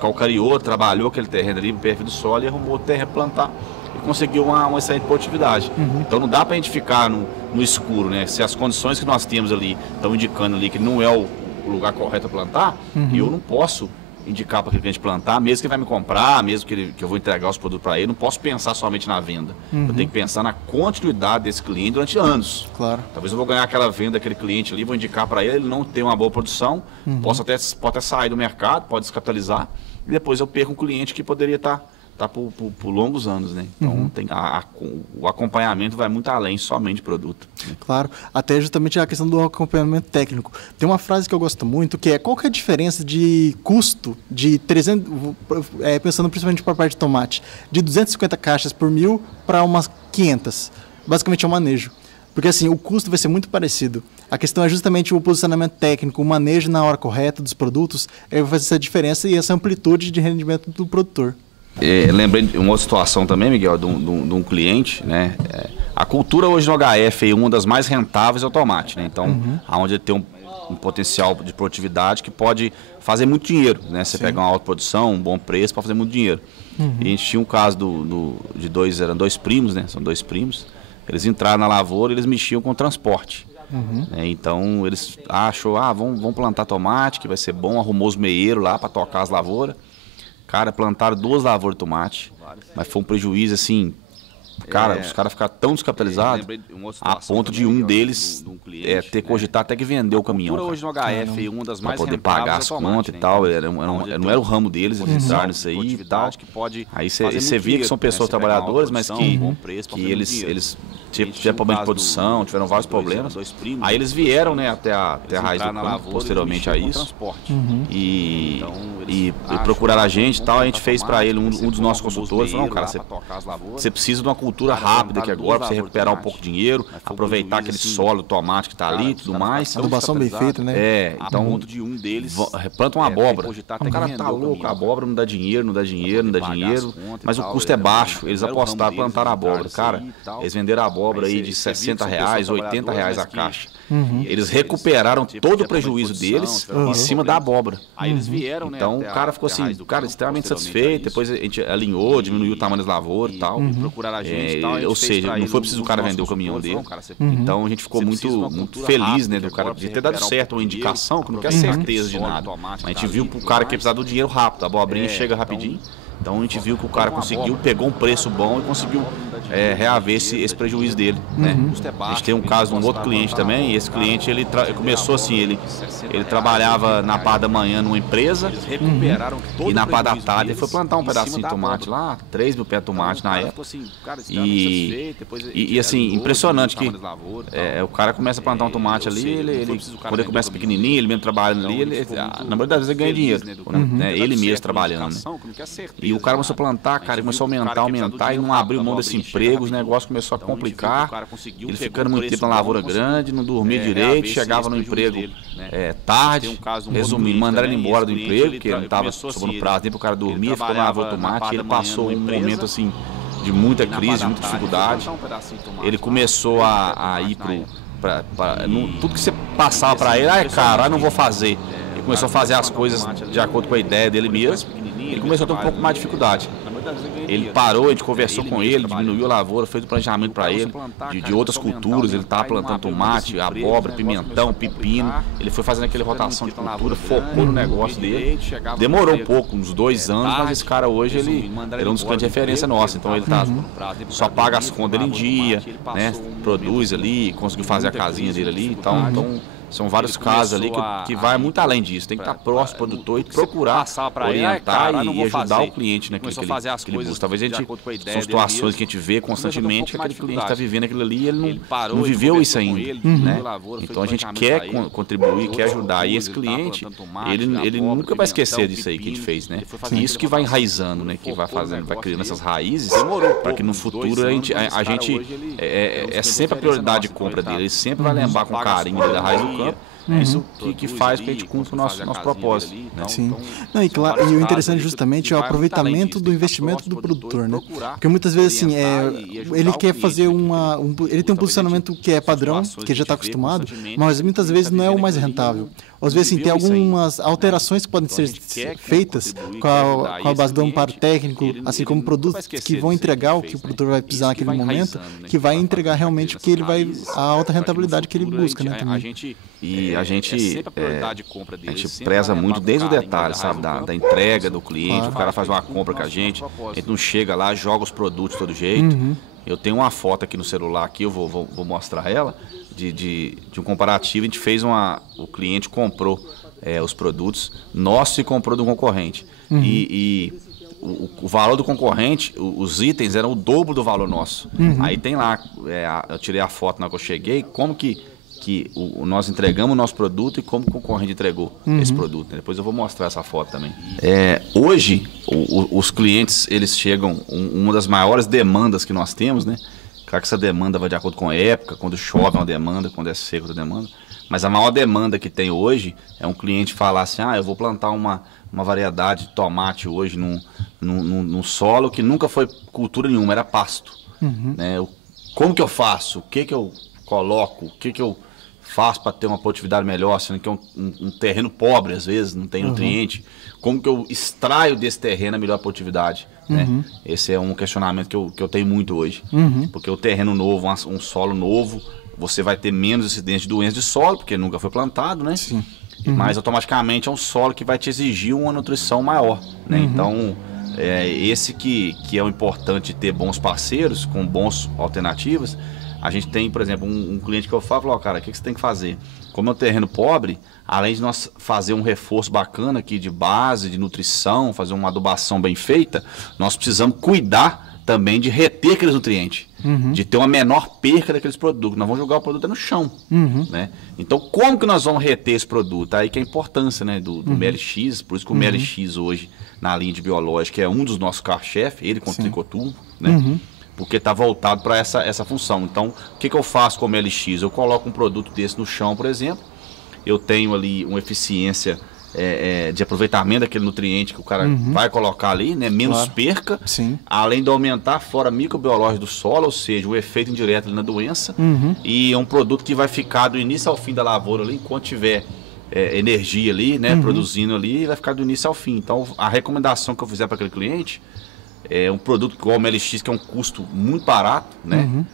calcariou, trabalhou aquele terreno ali, o perfil do solo, e arrumou o terreno para plantar e conseguiu uma excelente produtividade. Então não dá para a gente ficar no escuro, né? Se as condições que nós temos ali estão indicando ali que não é o lugar correto para plantar, eu não posso indicar para aquele cliente plantar, mesmo que ele vai me comprar, mesmo que eu vou entregar os produtos para ele, não posso pensar somente na venda. Eu tenho que pensar na continuidade desse cliente durante anos. Claro. Talvez eu vou ganhar aquela venda daquele cliente ali, vou indicar para ele não ter uma boa produção, pode até sair do mercado, pode descapitalizar, e depois eu perco um cliente que poderia estar por longos anos, né? Então o acompanhamento vai muito além somente de produto. Né? Claro, até justamente a questão do acompanhamento técnico. Tem uma frase que eu gosto muito, que é: qual que é a diferença de custo de 300, pensando principalmente para a parte de tomate, de 250 caixas por 1000 para umas 500? Basicamente é um manejo. Porque assim, o custo vai ser muito parecido. A questão é justamente o posicionamento técnico, o manejo na hora correta dos produtos, vai fazer essa diferença e essa amplitude de rendimento do produtor. Lembrei de uma outra situação também, Miguel, de um cliente, né? A cultura hoje no HF é uma das mais rentáveis é o tomate, né? Então, onde ele tem um potencial de produtividade que pode fazer muito dinheiro, né? Você pega uma alta produção, um bom preço para fazer muito dinheiro. E a gente tinha um caso eram dois primos, né? São dois primos. Eles entraram na lavoura e eles mexiam com transporte. Né? Então, eles vamos plantar tomate, que vai ser bom, arrumou os meeiros lá para tocar as lavouras. Cara, plantaram 2 lavouras de tomate, mas foi um prejuízo assim, cara, os caras ficaram tão descapitalizados a ponto de um deles ter cogitado até que vender o caminhão, hoje no HF, para poder pagar as contas e tal, não era o ramo deles, eles entraram nisso aí e tal. Aí você via que são pessoas trabalhadoras, mas que eles tiveram problema de produção, tiveram vários problemas. Aí eles vieram, né, até a raiz do campo, posteriormente a isso, e procuraram a gente e tal. A gente fez para ele, um dos nossos consultores, falou: não, cara, você precisa de uma cultura rápida aqui agora para você recuperar um pouco de dinheiro, aproveitar aquele solo tomate que está ali e tudo mais. Adubação bem feita, né? Então planta uma abóbora. O cara tá louco, a abóbora não dá dinheiro, mas o custo é baixo. Eles apostaram, plantaram a abóbora. Cara, eles venderam a abóbora aí de R$60, R$80 a caixa. Eles recuperaram todo o prejuízo deles em cima da abóbora. Então o cara ficou assim, extremamente satisfeito. Depois a gente alinhou, diminuiu o tamanho das lavouras e tal. Procuraram a gente, ou seja, não foi preciso o cara vender o caminhão dele. Então a gente ficou muito feliz, né, do cara de ter dado certo uma indicação, que não quer certeza de nada. Mas a gente viu que o cara quer precisar do dinheiro rápido, a abobrinha chega rapidinho. Então a gente viu que o cara conseguiu, pegou um preço bom e conseguiu reaver esse prejuízo dele. Né? A gente tem um caso de um outro cliente também, e esse cliente ele começou assim, ele trabalhava na parte da manhã numa empresa, e na parte da tarde ele foi plantar um pedacinho de tomate lá, 3 mil pés de tomate na época. E assim, impressionante que o cara começa a plantar um tomate ali, quando ele começa pequenininho, ele mesmo trabalhando ali, na maioria das vezes ele ganha dinheiro, né? Ele mesmo trabalhando. Né? E o cara começou a plantar, cara, começou a aumentar e não abriu mão desse emprego, os negócios começaram a complicar, ele ficando muito tempo na lavoura grande, não dormia direito, chegava no emprego tarde, resumindo, mandaram ele embora do emprego, porque não estava sobrando prazo nem para o cara dormir, ficou na lavoura de tomate, ele passou um momento assim de muita crise, de muita dificuldade, ele começou a ir tudo que você passava para ele, cara, eu não vou fazer. Ele começou a fazer as coisas de acordo com a ideia dele mesmo, ele começou a ter um pouco mais de dificuldade. Ele parou, a gente conversou com ele, diminuiu a lavoura, fez o planejamento para ele de outras culturas. Ele estava plantando tomate, abóbora, pimentão, pepino. Ele foi fazendo aquela rotação de cultura, focou no negócio dele. Demorou um pouco, uns 2 anos, mas esse cara hoje ele é um dos clientes de referência nossa. Então ele só paga as contas dele em dia, né? Produz ali, conseguiu fazer a casinha dele ali. Então são vários casos ali que vai muito além disso. Tem que estar próximo do produtor e procurar orientar e ajudar o cliente naquilo que ele busca. Talvez são situações que a gente vê constantemente que aquele cliente está vivendo aquilo ali e ele não viveu isso ainda. Né? Então a gente quer contribuir, quer ajudar. E esse cliente, ele nunca vai esquecer disso aí que a gente fez. Né? E isso que vai enraizando, né? Que vai fazendo, vai criando essas raízes para que no futuro a gente é sempre a prioridade de compra dele. Ele sempre vai lembrar com carinho da raiz do campo. Isso que faz com que a gente cumpra o nosso propósito. Né? Sim. Não, e o interessante justamente é o aproveitamento do investimento do produtor, né? Porque muitas vezes assim, ele quer fazer ele tem um posicionamento que é padrão, que ele já está acostumado, mas muitas vezes não é o mais rentável. Às vezes assim, tem algumas alterações que podem ser feitas com a base do amparo técnico, assim como produtos que vão entregar o que o produtor vai precisar naquele momento, que vai entregar realmente a alta rentabilidade que ele busca, né? Também. E a gente preza muito desde o detalhe, sabe, da entrega do cliente. Claro. O cara faz uma compra com a gente não chega lá, joga os produtos de todo jeito. Eu tenho uma foto aqui no celular, aqui eu vou mostrar ela, de um comparativo. A gente fez o cliente comprou os produtos nossos e comprou do concorrente. E o valor do concorrente, os itens eram o dobro do valor nosso. Aí tem lá, eu tirei a foto na hora que eu cheguei, como que nós entregamos o nosso produto e como o concorrente entregou esse produto. Né? Depois eu vou mostrar essa foto também. Hoje, os clientes, eles chegam, uma das maiores demandas que nós temos, né? Claro que essa demanda vai de acordo com a época, quando chove é uma demanda, quando é seco é outra demanda. Mas a maior demanda que tem hoje é um cliente falar assim, eu vou plantar uma variedade de tomate hoje num solo que nunca foi cultura nenhuma, era pasto. Né? Como que eu faço? O que eu coloco? O que eu faço para ter uma produtividade melhor, sendo que é um terreno pobre, às vezes, não tem nutriente. Como que eu extraio desse terreno a melhor produtividade? Né? Esse é um questionamento que eu tenho muito hoje. Porque o terreno novo, um solo novo, você vai ter menos incidência de doenças de solo, porque nunca foi plantado, né? Sim. Mas automaticamente é um solo que vai te exigir uma nutrição maior. Né? Então, esse que é o importante de ter bons parceiros, com bons alternativas. A gente tem, por exemplo, um cliente que eu falo, cara, o que você tem que fazer? Como é um terreno pobre, além de nós fazer um reforço bacana aqui de base, de nutrição, fazer uma adubação bem feita, nós precisamos cuidar também de reter aqueles nutrientes, de ter uma menor perca daqueles produtos. Nós vamos jogar o produto no chão. Né? Então, como que nós vamos reter esse produto? Aí que é a importância, né, do MLX, por isso que o MLX hoje, na linha de biológica, é um dos nossos carro-chefe, ele com o Tricoturbo, né? Porque está voltado para essa função. Então, o que eu faço com o MLX? Eu coloco um produto desse no chão, por exemplo, eu tenho ali uma eficiência de aproveitamento daquele nutriente que o cara vai colocar ali, né? Menos perca, além de aumentar a flora microbiológica do solo, ou seja, o efeito indireto ali na doença, e é um produto que vai ficar do início ao fim da lavoura ali, enquanto tiver energia ali, né? Produzindo ali, vai ficar do início ao fim. Então, a recomendação que eu fizer para aquele cliente é um produto igual o MLX, que é um custo muito barato, né?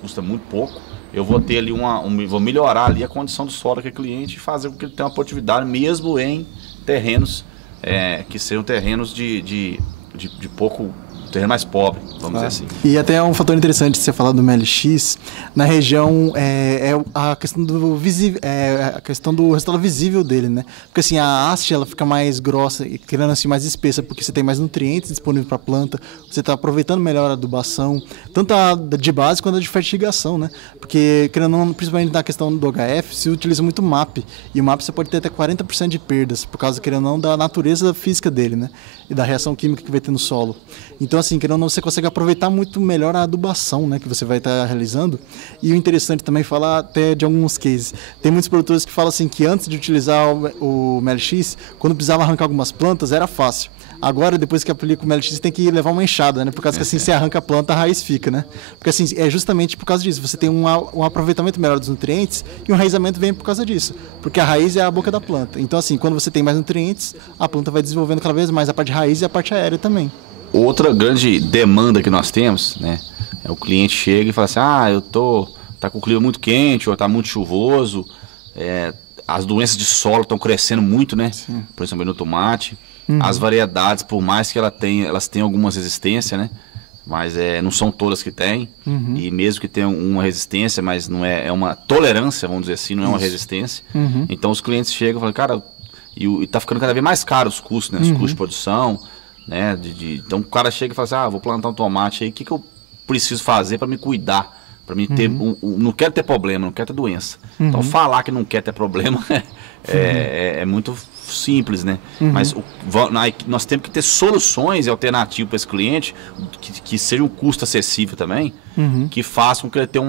Custa muito pouco. Eu vou ter ali vou melhorar ali a condição do solo daquele cliente e fazer com que ele tenha uma produtividade mesmo em terrenos que sejam terrenos de pouco, terreno mais pobre, vamos dizer assim. E até um fator interessante você falar do MLX, na região a questão do visível, a questão do resultado visível dele, né? Porque assim, a haste ela fica mais grossa e criando assim mais espessa, porque você tem mais nutrientes disponíveis para a planta, você está aproveitando melhor a adubação, tanto a de base quanto a de fertigação, né? Porque, principalmente na questão do HF, se utiliza muito MAP, e o MAP você pode ter até 40% de perdas, por causa, da natureza física dele, né? E da reação química que vai ter no solo. Então, assim, querendo ou não, você consegue aproveitar muito melhor a adubação, né, que você vai estar realizando. E o interessante também é falar até de alguns cases. Tem muitos produtores que falam assim que antes de utilizar o MLX, quando precisava arrancar algumas plantas, era fácil. Agora, depois que aplica o MLX, tem que levar uma enxada, né? Por causa que assim, você arranca a planta, a raiz fica, né? Porque assim, é justamente por causa disso. Você tem um aproveitamento melhor dos nutrientes e o enraizamento vem por causa disso. Porque a raiz é a boca da planta. Então assim, quando você tem mais nutrientes, a planta vai desenvolvendo cada vez mais a parte de raiz e a parte aérea também. Outra grande demanda que nós temos, né? É o cliente chega e fala assim, tá com o clima muito quente ou tá muito chuvoso, as doenças de solo estão crescendo muito, né? Sim. Principalmente no tomate. As variedades, por mais que elas tenham algumas resistências, né? Mas não são todas que têm. E mesmo que tenham uma resistência, mas não é uma tolerância, vamos dizer assim, não é uma resistência. Então os clientes chegam e falam, cara, e tá ficando cada vez mais caro os custos, né? Os custos de produção, né? Então o cara chega e fala assim, vou plantar um tomate aí, o que eu preciso fazer para me cuidar? Para mim ter, não quero ter problema, não quero ter doença. Então falar que não quer ter problema é muito simples, né? Mas nós temos que ter soluções e alternativas para esse cliente que seja um custo acessível também, que façam com que ele tenha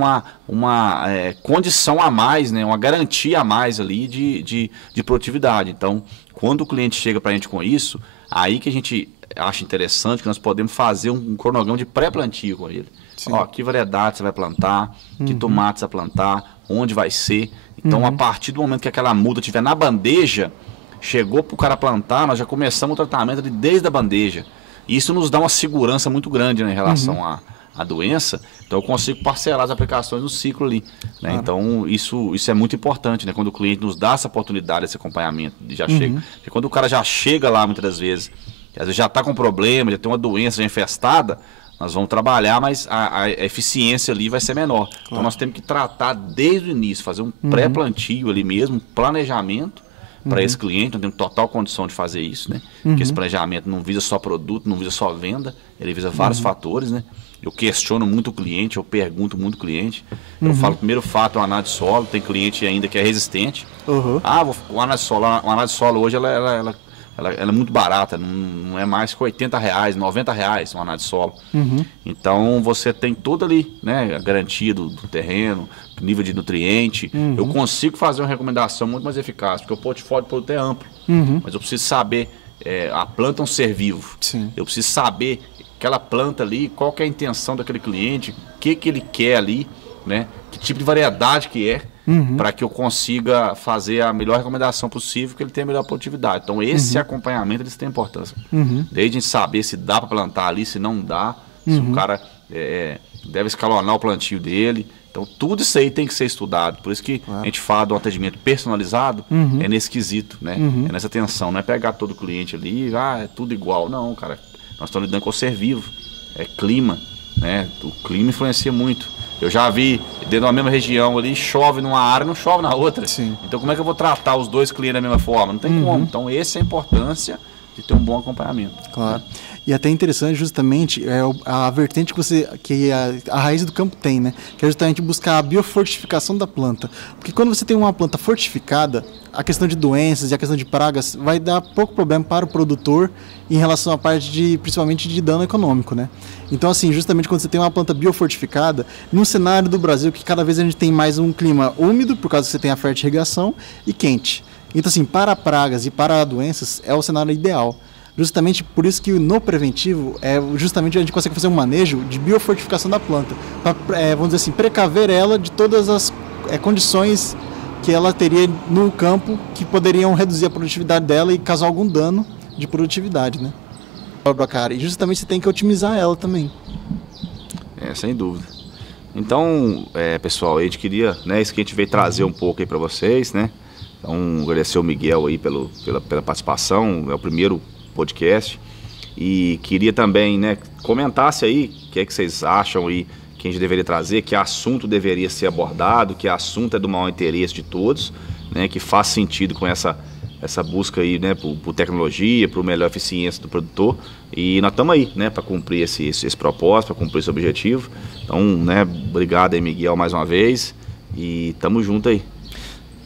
uma condição a mais, né? Uma garantia a mais ali de produtividade. Então, quando o cliente chega para a gente com isso, aí que a gente acha interessante que nós podemos fazer um cronograma de pré-plantio com ele. Ó, que variedade você vai plantar, que tomate você vai plantar, onde vai ser. Então, a partir do momento que aquela muda estiver na bandeja, chegou para o cara plantar, nós já começamos o tratamento desde a bandeja. E isso nos dá uma segurança muito grande, né, em relação à doença. Então, eu consigo parcelar as aplicações no ciclo ali, né? Então, isso é muito importante, né? Quando o cliente nos dá essa oportunidade, esse acompanhamento, já chega. Porque quando o cara já chega lá, muitas das vezes, às vezes já está com problema, já tem uma doença já infestada, nós vamos trabalhar, mas a eficiência ali vai ser menor. Então nós temos que tratar desde o início, fazer um pré-plantio ali mesmo, um planejamento para esse cliente. Nós temos total condição de fazer isso, né? Porque esse planejamento não visa só produto, não visa só venda, ele visa vários fatores, né? Eu questiono muito o cliente, eu pergunto muito o cliente. Eu falo, primeiro fato, é uma análise de solo. Tem cliente ainda que é resistente. Uma análise de solo hoje ela é muito barata, não é mais que R$80, R$90 uma análise de solo. Então você tem toda ali, né, a garantia do terreno, nível de nutriente. Eu consigo fazer uma recomendação muito mais eficaz, porque o portfólio de produto é amplo. Mas eu preciso saber, a planta é um ser vivo. Sim. Eu preciso saber aquela planta ali, qual que é a intenção daquele cliente, o que ele quer ali, né, que tipo de variedade que é. Para que eu consiga fazer a melhor recomendação possível, que ele tenha a melhor produtividade. Então esse acompanhamento eles têm importância. Desde a gente saber se dá para plantar ali, se não dá, se o cara deve escalonar o plantio dele. Então tudo isso aí tem que ser estudado. Por isso que a gente fala do atendimento personalizado, é nesse quesito, né? É nessa atenção, não é pegar todo cliente ali, é tudo igual. Não, cara, nós estamos lidando com o ser vivo, é clima, né? O clima influencia muito. Eu já vi, dentro da mesma região ali, chove numa área e não chove na outra. Sim. Então como é que eu vou tratar os dois clientes da mesma forma? Não tem como. Então essa é a importância de ter um bom acompanhamento. Claro. E até interessante justamente a vertente que a raiz do campo tem, né? Que é justamente buscar a biofortificação da planta. Porque quando você tem uma planta fortificada, a questão de doenças e a questão de pragas vai dar pouco problema para o produtor em relação à parte principalmente de dano econômico, né? Então, assim, justamente quando você tem uma planta biofortificada, num cenário do Brasil que cada vez a gente tem mais um clima úmido, por causa que você tem a fertirrigação, e quente. Então, assim, para pragas e para doenças é o cenário ideal. Justamente por isso que no preventivo justamente a gente consegue fazer um manejo de biofortificação da planta, para, vamos dizer assim, precaver ela de todas as condições que ela teria no campo que poderiam reduzir a produtividade dela e causar algum dano de produtividade, né? E justamente você tem que otimizar ela também. Sem dúvida. Então, pessoal, a gente queria, né, isso que a gente veio trazer um pouco aí para vocês, né? Então, agradecer o Miguel aí pela participação, é o primeiro podcast, e queria também, né, comentasse aí o que é que vocês acham aí que a gente deveria trazer, que assunto deveria ser abordado, que assunto é do maior interesse de todos, né, que faz sentido com essa busca aí, né, por tecnologia, por melhor eficiência do produtor, e nós estamos aí, né, para cumprir esse propósito, para cumprir esse objetivo. Então, né, obrigado aí, Miguel, mais uma vez, e tamo junto aí.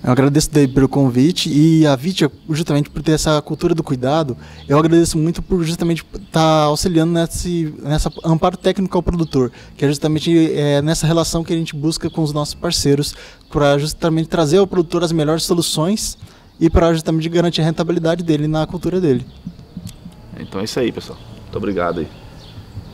Eu agradeço daí pelo convite e a Vitia, justamente por ter essa cultura do cuidado, eu agradeço muito por justamente estar auxiliando nessa amparo técnico ao produtor, que é justamente nessa relação que a gente busca com os nossos parceiros, para justamente trazer ao produtor as melhores soluções e para justamente garantir a rentabilidade dele na cultura dele. Então é isso aí, pessoal. Muito obrigado aí.